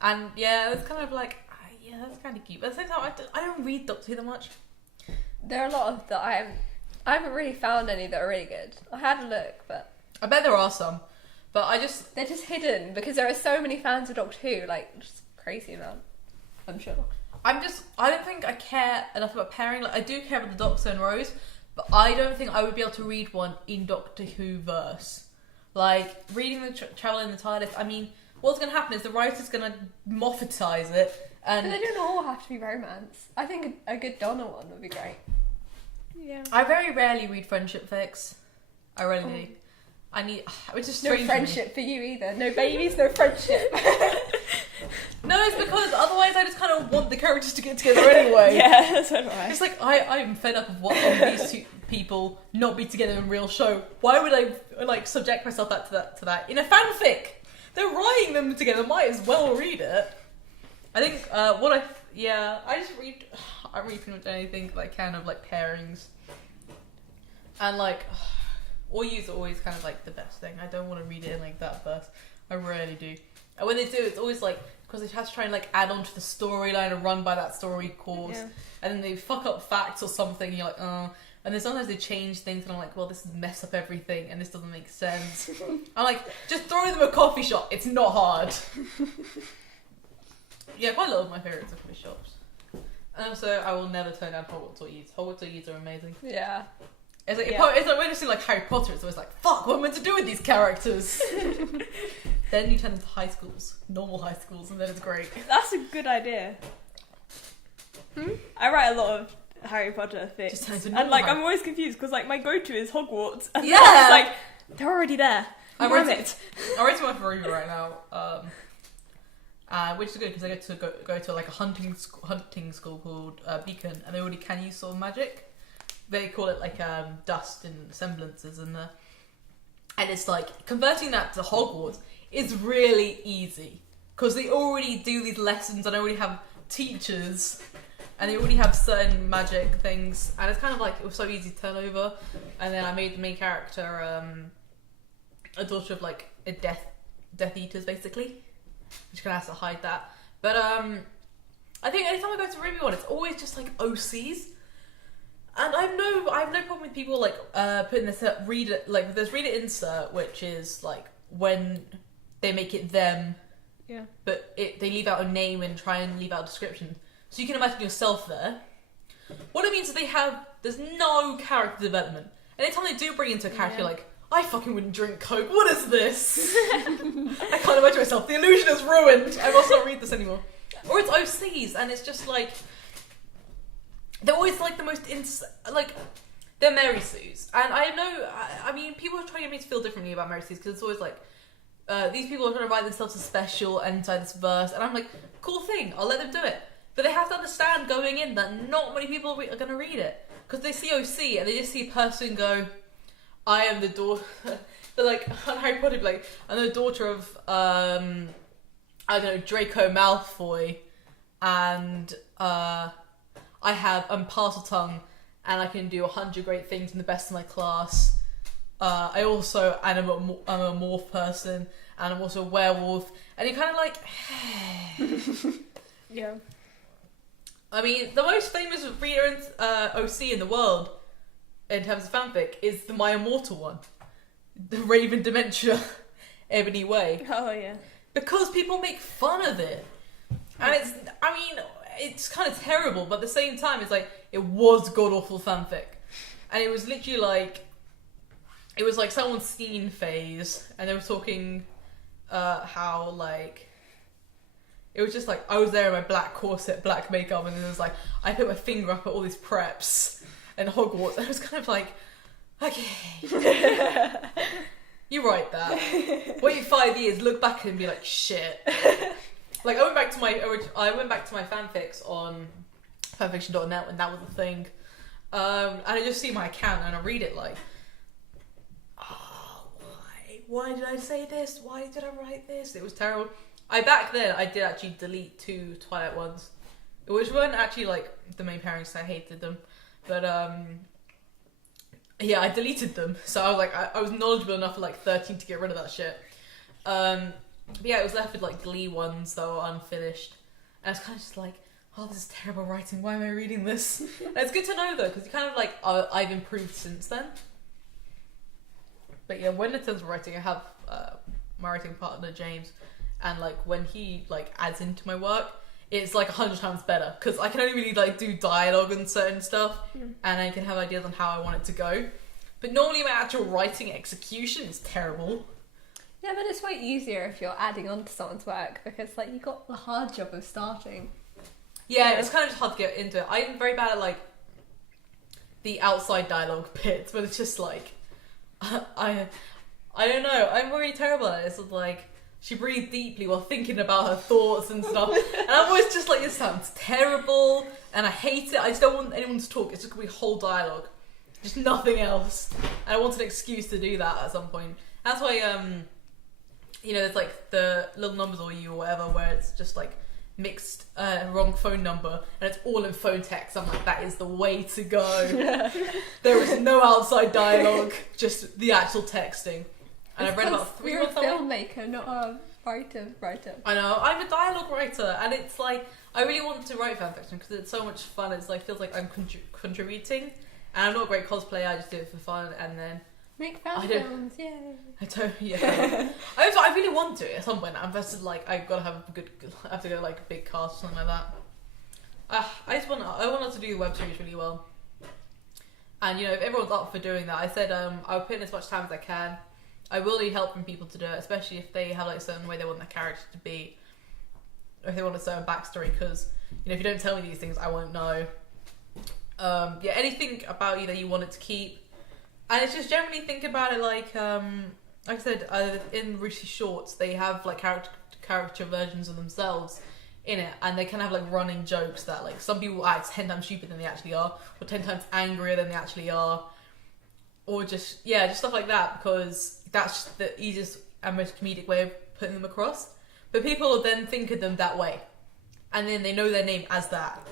And yeah, it's kind of like, yeah, that's kind of cute. But at the same time, I don't read Doctor Who that much. There are a lot of that I haven't really found any that are really good. I had a look, but I bet there are some, but they're just hidden because there are so many fans of Doctor Who, like just crazy amount. I'm sure. I don't think I care enough about pairing. Like, I do care about the Doctor and Rose, but I don't think I would be able to read one in Doctor Who verse. Like, reading the Travel in the TARDIS, I mean, what's going to happen is the writer's going to Moffatize it, and... But they don't all have to be romance. I think a good Donna one would be great. Yeah. I very rarely read friendship fics. I rarely do. I need... Which is No strange. friendship for you either. No babies, no friendship. No, it's because otherwise I just kind of want the characters to get together anyway. Yeah, that's what I. It's like, I'm fed up of watching these two people not be together in real show. Why would I, like, subject myself to that? In a fanfic! They're writing them together, might as well read it. I think, I read pretty much anything that I can of, like, pairings. And, like, or use always kind of, like, the best thing. I don't want to read it in, like, that verse. I rarely do. And when they do, it's always, like, because they have to try and, like, add on to the storyline and run by that story course. Yeah. And then they fuck up facts or something, and you're like, oh. And then sometimes they change things, and I'm like, well, this is mess up everything, and this doesn't make sense. I'm like, just throw them a coffee shop. It's not hard. Yeah, quite a lot of my favourites are coffee shops. And also, I will never turn down Hogwarts or Eats. Hogwarts or Eats are amazing. Yeah. It's like, Yeah. it's like when you see like Harry Potter, it's always like, fuck, what am I meant to do with these characters? Then you turn into high schools, normal high schools, and then it's great. That's a good idea. I write a lot of Harry Potter fix. Just turns into And normal like, Harry. I'm always confused because like my go-to is Hogwarts. And Yeah. it's like they're already there. I'm Damn writing- it. I'm writing one for Ruby right now, which is good because I get to go to like a hunting school called Beacon, and they already can use sort of magic. They call it like dust and semblances, and it's like converting that to Hogwarts is really easy because they already do these lessons and they already have teachers. And they already have certain magic things, and it's kind of like it was so easy to turn over. And then I made the main character a daughter of like a Death Eaters, basically, which kind of has to hide that. But I think anytime I go to Ruby one, it's always just like OCs, and I have no problem with people like putting this read it like there's read it insert, which is like when they make it them, Yeah. but they leave out a name and try and leave out a description. So you can imagine yourself there. What it means is there's no character development. Anytime they do bring into a character, you're like, I fucking wouldn't drink Coke. What is this? I can't imagine myself. The illusion is ruined. I must not read this anymore. Or it's OCs, and it's just like they're always like the most like they're Mary Sues, and I know. I mean, people are trying to get me to feel differently about Mary Sues because it's always like these people are trying to write themselves as special inside this verse, and I'm like, cool thing. I'll let them do it. But they have to understand going in that not many people are going to read it. Because they see OC and they just see a person go, I am the daughter... They're like, on Harry Potter, like, I'm the daughter of, I don't know, Draco Malfoy. And I'm Parseltongue. And I can do 100 great things in the best of my class. I'm a morph person. And I'm also a werewolf. And you're kind of like... Yeah. I mean, the most famous reader in OC in the world, in terms of fanfic, is the My Immortal one. The Raven Dementia, Ebony Way. Oh yeah. Because people make fun of it. And it's kind of terrible, but at the same time, it's like, it was god-awful fanfic. And it was literally like, it was like someone's scene phase, and they were talking how, like, it was just like, I was there in my black corset, black makeup, and then it was like, I put my finger up at all these preps and Hogwarts, and I was kind of like, okay. You write that. Wait 5 years, look back and be like, shit. Like, I went back to my fanfics on fanfiction.net when that was a thing. And I just see my account and I read it like, oh, why did I say this? Why did I write this? It was terrible. Back then, I did actually delete 2 Twilight ones, which weren't actually, like, the main pairings, I hated them. But, yeah, I deleted them. So I was like, I was knowledgeable enough at, like, 13 to get rid of that shit. But yeah, it was left with, like, Glee ones that were unfinished. And I was kind of just like, oh, this is terrible writing, why am I reading this? And it's good to know, though, because you kind of, like, I've improved since then. But yeah, when it comes to writing, I have my writing partner, James. And like when he like adds into my work, it's like 100 times better because I can only really like do dialogue and certain stuff, and I can have ideas on how I want it to go. But normally my actual writing execution is terrible. Yeah, but it's way easier if you're adding on to someone's work because like you got the hard job of starting. Yeah, it's kind of just hard to get into it. I'm very bad at like the outside dialogue bits, but it's just like I don't know. I'm really terrible at it. It's like. She breathed deeply while thinking about her thoughts and stuff. And I'm always just like, this sounds terrible. And I hate it. I just don't want anyone to talk. It's just going to be whole dialogue. Just nothing else. And I want an excuse to do that at some point. That's why, you know, there's like the little numbers or you or whatever where it's just like mixed wrong phone number. And it's all in phone text. I'm like, that is the way to go. There is no outside dialogue. Just the actual texting. And I've read about 3 months. You're a filmmaker, not a writer. I know. I'm a dialogue writer, and it's like I really want to write fanfiction because it's so much fun. It's like feels like I'm contributing, and I'm not a great cosplayer. I just do it for fun, and then make fan films. Yay! I don't. Yeah. I really want to at some point. I'm just like I've got to have a good. I have to go like a big cast or something like that. I want us to do the web series really well, and you know if everyone's up for doing that, I said I'll put in as much time as I can. I will need help from people to do it, especially if they have like a certain way they want their character to be, or if they want a certain backstory. Because you know, if you don't tell me these things, I won't know. Yeah, anything about you that you wanted to keep. And it's just generally think about it like I said, in Rishi Shorts, they have like character versions of themselves in it, and they can have like running jokes that like some people act 10 times stupider than they actually are, or 10 times angrier than they actually are, or just stuff like that, because that's just the easiest and most comedic way of putting them across. But people will then think of them that way, and then they know their name as that.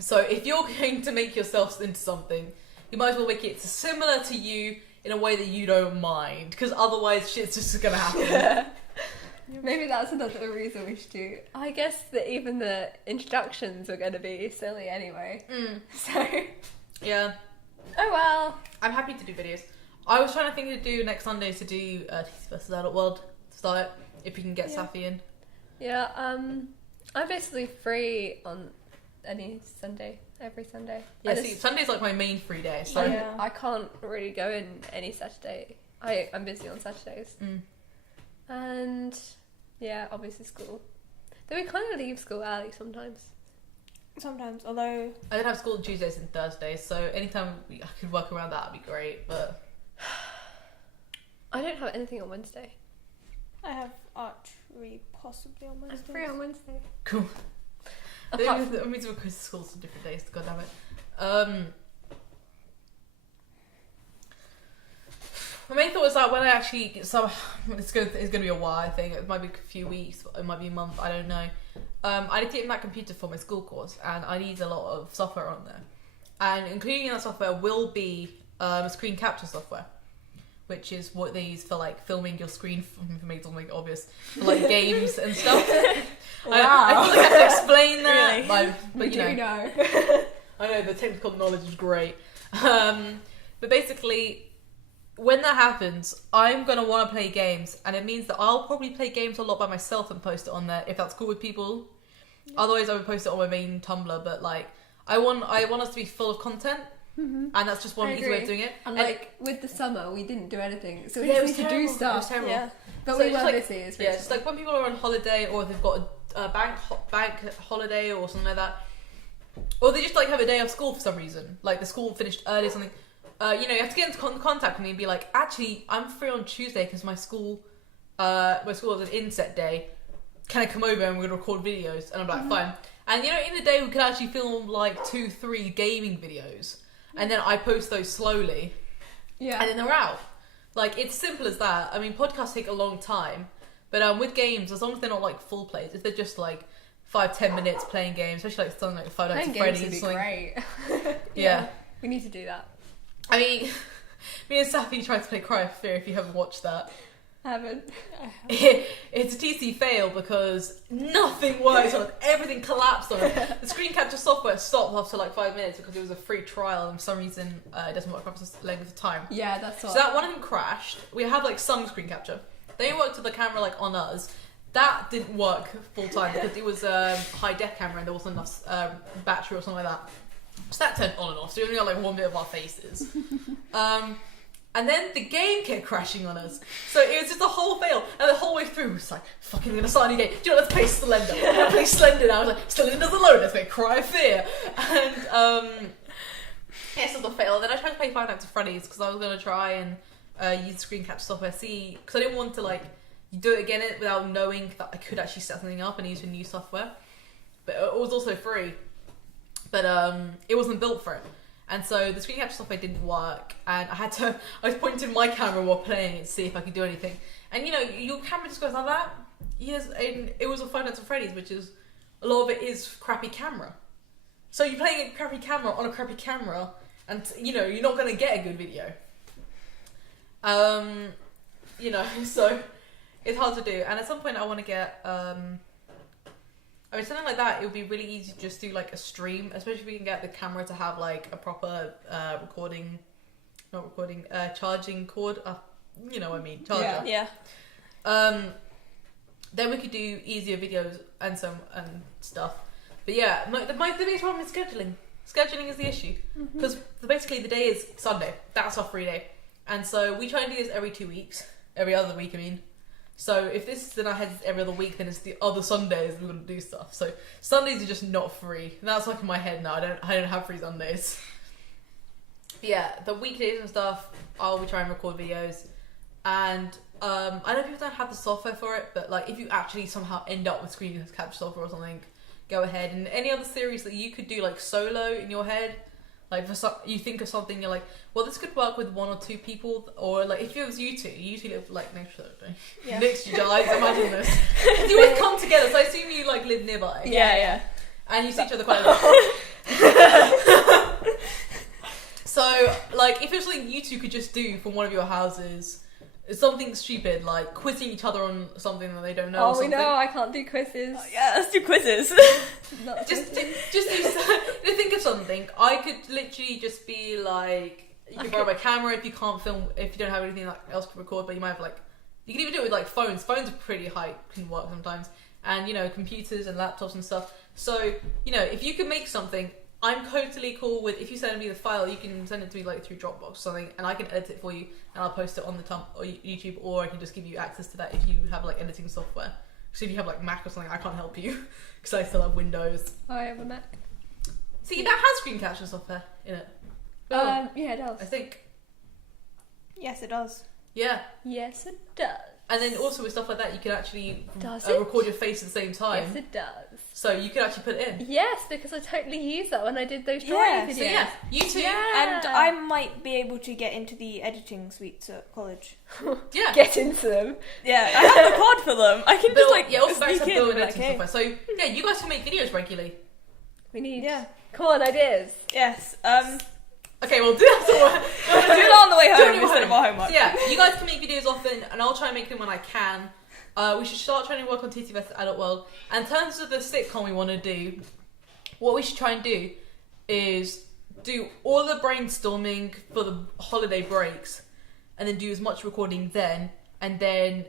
So if you're going to make yourself into something, you might as well make it similar to you in a way that you don't mind, because otherwise shit's just gonna happen. Maybe that's another reason we should do. I guess that even the introductions are going to be silly anyway. So Yeah. Oh well. I'm happy to do videos. I was trying to think to do next Sunday to do TC vs Adult World to start it, if you can get Safi in. Yeah, I'm basically free on any Sunday, every Sunday. Yeah, see, Sunday's like my main free day, so I can't really go in any Saturday. I'm busy on Saturdays. And yeah, obviously school. Though we kind of leave school early sometimes. Sometimes, although I don't have school on Tuesdays and Thursdays, so anytime I could work around that would be great, but I don't have anything on Wednesday. I have archery possibly on Wednesday. I'm free on Wednesday. Cool. That means we're going to school on different days, god damn it. My main thought was that when I actually it's going to be a while, I think. It might be a few weeks, it might be a month, I don't know. I need to get that computer for my school course, and I need a lot of software on there. And including in that software will be screen capture software, which is what they use for like filming your screen, for me to make obvious, for like games and stuff. Wow. I feel like I have to explain that, Really? but you know. I know, the technical knowledge is great. But basically, when that happens, I'm going to want to play games, and it means that I'll probably play games a lot by myself and post it on there, if that's cool with people. Yeah. Otherwise, I would post it on my main Tumblr, but like, I want us to be full of content, and that's just one easy way of doing it. And like, with the summer, we didn't do anything, so we just need to do stuff. It was terrible. Yeah. But So we were like, busy. Yeah, it's like when people are on holiday, or they've got a bank holiday or something like that, or they just like have a day off school for some reason, like the school finished early or something. You know, you have to get into contact with me and be like, actually, I'm free on Tuesday because my school has an inset day. Can I come over and we're going to record videos? And I'm like, fine. And you know, in the day we could actually film like 2-3 gaming videos, and then I post those slowly. Yeah. And then they're out. Like, it's simple as that. I mean, podcasts take a long time, but with games, as long as they're not like full plays, if they're just like 5-10 minutes playing games, especially like something like Five Nights at Freddy's, would be great. Yeah. We need to do that. I mean, me and Safi tried to play Cry of Fear, if you haven't watched that. I haven't. It's a TC fail because nothing works on it. Everything collapsed on it. The screen capture software stopped after like 5 minutes because it was a free trial, and for some reason it doesn't work after the length of time. Yeah, that's what. So that one of them crashed. We have like some screen capture. They worked with the camera like on us. That didn't work full time because it was a high def camera and there wasn't enough battery or something like that. So that turned on and off, so we only got like one bit of our faces. And then the game kept crashing on us. So it was just a whole fail. And the whole way through, it was like, fucking gonna start a new game. Do you know, let's play Slender. We're gonna play Slender now. I was like, Slender doesn't load, let's play Cry of Fear. And, yeah, so the fail. Then I tried to play Five Nights at Freddy's because I was gonna try and use screen capture software, because I didn't want to like do it again without knowing that I could actually set something up and use a new software. But it was also free. But it wasn't built for it. And so the screen capture software didn't work, and I was pointing my camera while playing it to see if I could do anything. And you know, your camera just goes like that. Yes, and it was a Five Nights at Freddy's, which is, a lot of it is crappy camera. So you're playing a crappy camera on a crappy camera, and you know, you're not going to get a good video. You know, so it's hard to do. And at some point I want to get, I mean, something like that, it would be really easy to just do like a stream, especially if we can get the camera to have like a proper charging cord. You know what I mean, charger. Yeah. Then we could do easier videos and stuff. But yeah, the biggest problem is scheduling. Scheduling is the issue. Because basically the day is Sunday. That's our free day. And so we try and do this every 2 weeks. Every other week, I mean. So if this is in our heads every other week, then it's the other Sundays we're gonna do stuff. So Sundays are just not free. And that's like in my head now. I don't have free Sundays. Yeah, the weekdays and stuff, I'll be trying to record videos. And I know people don't have the software for it, but like if you actually somehow end up with screen capture software or something, go ahead. And any other series that you could do like solo in your head, like you think of something, you're like, well, this could work with 1 or 2 people, or like if it was you two live like next to next to each other. Imagine this. You would come together, so I assume you like live nearby. Yeah. And you see each other quite a lot. So like if it's something you two could just do from one of your houses, it's something stupid like quizzing each other on something that they don't know. Oh, we know I can't do quizzes. Yeah, let's do quizzes. Just think of something. I could literally just be like, you can borrow my camera if you can't film, if you don't have anything else to record, but you might have like, you can even do it with like phones. Phones are pretty high, can work sometimes, and you know, computers and laptops and stuff. So you know, if you can make something, I'm totally cool with, if you send me the file, you can send it to me like through Dropbox or something, and I can edit it for you, and I'll post it on the or YouTube, or I can just give you access to that if you have like editing software. So if you have like Mac or something, I can't help you because I still have Windows. I have a Mac. See, that has screen capture software in it. Yeah, it does. I think. Yes, it does. Yeah. Yes, it does. And then also with stuff like that, you can actually Does it? record your face at the same time. Yes, it does. So you could actually put it in. Yes, because I totally used that when I did those drawing videos. So yeah, you too. Yeah. And I might be able to get into the editing suites at college. Yeah. Get into them. Yeah, I have the card for them. I can just like also back sneak to in build and editing software. So yeah, you guys can make videos regularly. We need. Yeah. Come on, ideas. Yes. Okay, we'll do that somewhere. Do it on the way Do it home instead of our homework. So yeah, you guys can make videos often, and I'll try and make them when I can. We should start trying to work on TT Vest Adult World. And in terms of the sitcom we want to do, what we should try and do is do all the brainstorming for the holiday breaks, and then do as much recording then, and then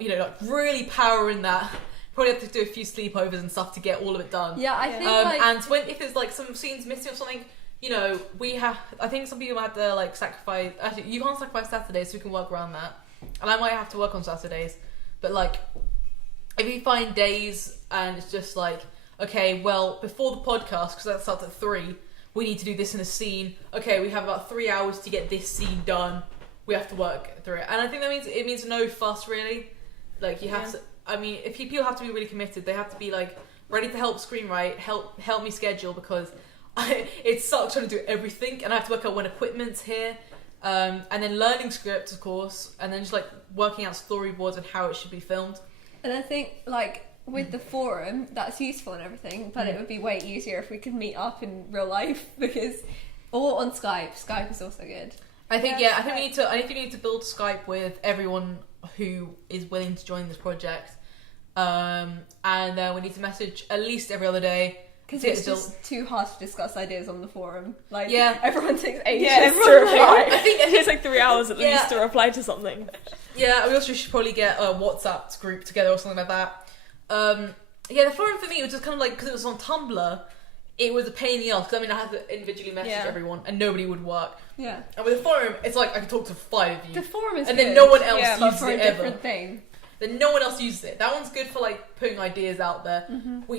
you know, like really power in that. Probably have to do a few sleepovers and stuff to get all of it done. Yeah, I think and if there's like some scenes missing or something, you know, I think some people have to like sacrifice. Actually, you can't sacrifice Saturdays, so we can work around that. And I might have to work on Saturdays. But like, if you find days and it's just like, okay, well, before the podcast, because that starts at 3, we need to do this in a scene. Okay, we have about 3 hours to get this scene done. We have to work through it. And I think that means no fuss, really. Like, you have to, I mean, if people have to be really committed, they have to be like, ready to help screenwrite, help me schedule, because it sucks trying to do everything, and I have to work out when equipment's here. And then learning scripts, of course, and then just like working out storyboards and how it should be filmed. And I think like with the forum, that's useful and everything, but it would be way easier if we could meet up in real life, or on Skype. Skype is also good. I think we need to build Skype with everyone who is willing to join this project, and then we need to message at least every other day. Because it's just too hard to discuss ideas on the forum. Like, yeah, everyone takes ages everyone to reply. I think it takes like 3 hours at least to reply to something. Yeah, we also should probably get a WhatsApp group together or something like that. The forum for me was just kind of like, because it was on Tumblr, it was a pain in the ass. Because I mean, I had to individually message everyone, and nobody would work. Yeah. And with the forum, it's like I could talk to 5 of you. The forum is and good. Then no one else uses for it a ever. different thing. Then no one else uses it. That one's good for like putting ideas out there. Mm-hmm.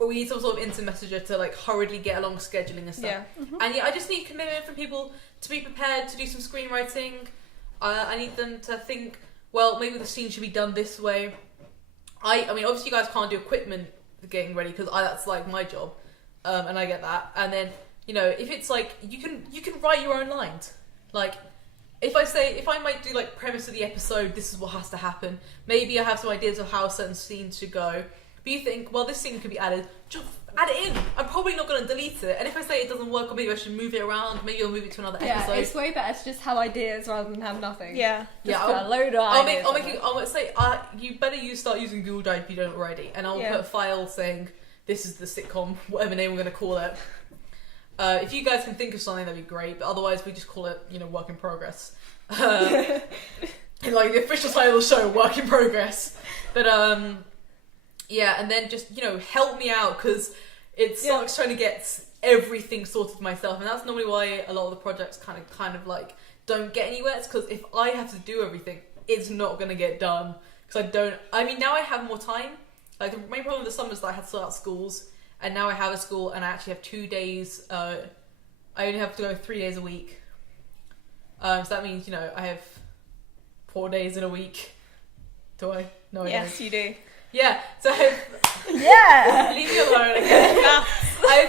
We need some sort of instant messenger to like hurriedly get along scheduling and stuff. Yeah. Mm-hmm. And I just need commitment from people to be prepared to do some screenwriting. I need them to think, well, maybe the scene should be done this way. I mean, obviously you guys can't do equipment getting ready because that's like my job, and I get that. And then if it's like you can write your own lines. Like if I might do like premise of the episode, this is what has to happen. Maybe I have some ideas of how certain scenes should go. But you think, well, this scene could be added, just add it in. I'm probably not going to delete it. And if I say it doesn't work, or maybe I should move it around, maybe I'll move it to another episode. Yeah, it's way better to just have ideas rather than have nothing. Yeah. Just put a load of ideas. I'll say, you better start using Google Drive if you don't already. And I'll put a file saying, this is the sitcom, whatever name we're going to call it. If you guys can think of something, that'd be great. But otherwise, we just call it, work in progress. Like the official title of the show, work in progress. But, yeah, and then just, help me out, because it sucks trying to get everything sorted myself, and that's normally why a lot of the projects kind of like don't get anywhere. It's because if I have to do everything, it's not going to get done, because now I have more time. Like, the main problem with the summer is that I had to sort out schools, and now I have a school, and I actually have 2 days, I only have to go 3 days a week. So that means, I have 4 days in a week. Do I? No, I Yes, don't. you do. Yeah, so Yeah. leave me alone again. I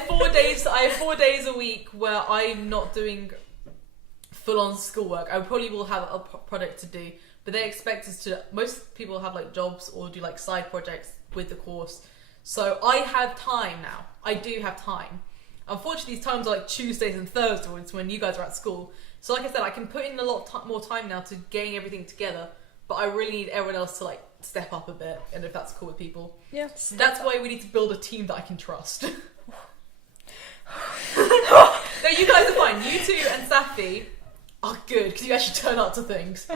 have 4 days a week where I'm not doing full-on schoolwork. I probably will have a project to do, but they expect us to. Most people have like jobs or do like side projects with the course, so I have time now. I do have time. Unfortunately, these times are like Tuesdays and Thursdays when you guys are at school. So, like I said, I can put in a lot more time now to getting everything together. But I really need everyone else to like step up a bit, and if that's cool with people. Yeah. That's why we need to build a team that I can trust. No, you guys are fine. You two and Safi are good because you actually turn up to things.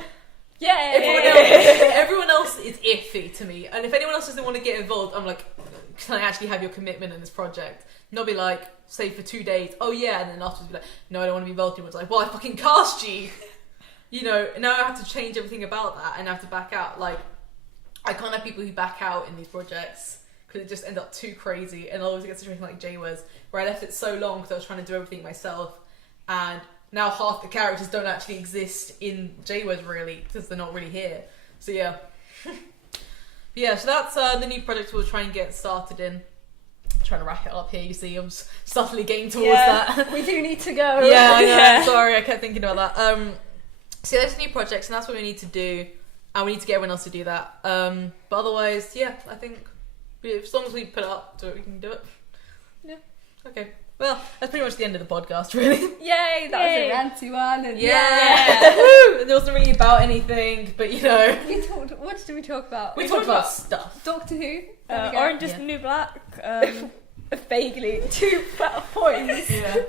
Yay! Everyone else is iffy to me, and if anyone else doesn't want to get involved, I'm like, can I actually have your commitment in this project? Not be like, say for 2 days, oh yeah, and then afterwards be like, no, I don't want to be involved. It's like, well, I fucking cast you. Now I have to change everything about that, and I have to back out. Like, I can't have people who back out in these projects because it just ends up too crazy. And I always get a situation like Jaywa's, where I left it so long because I was trying to do everything myself, and now half the characters don't actually exist in Jaywa's really because they're not really here. So yeah, so that's the new project we'll try and get started in. I'm trying to wrap it up here. You see, I'm subtly getting towards that. We do need to go. Yeah. Sorry, I kept thinking about that. So there's new projects, and that's what we need to do, and we need to get everyone else to do that. But otherwise, yeah, I think as long as we put it up, we can do it. Yeah. Okay. Well, that's pretty much the end of the podcast, really. Yay! That was a ranty one. And Yeah. Woo! It wasn't really about anything, but What did we talk about? we talked about stuff. Doctor Who. There we go. Orange is the New Black. Vaguely 2 points. Yeah.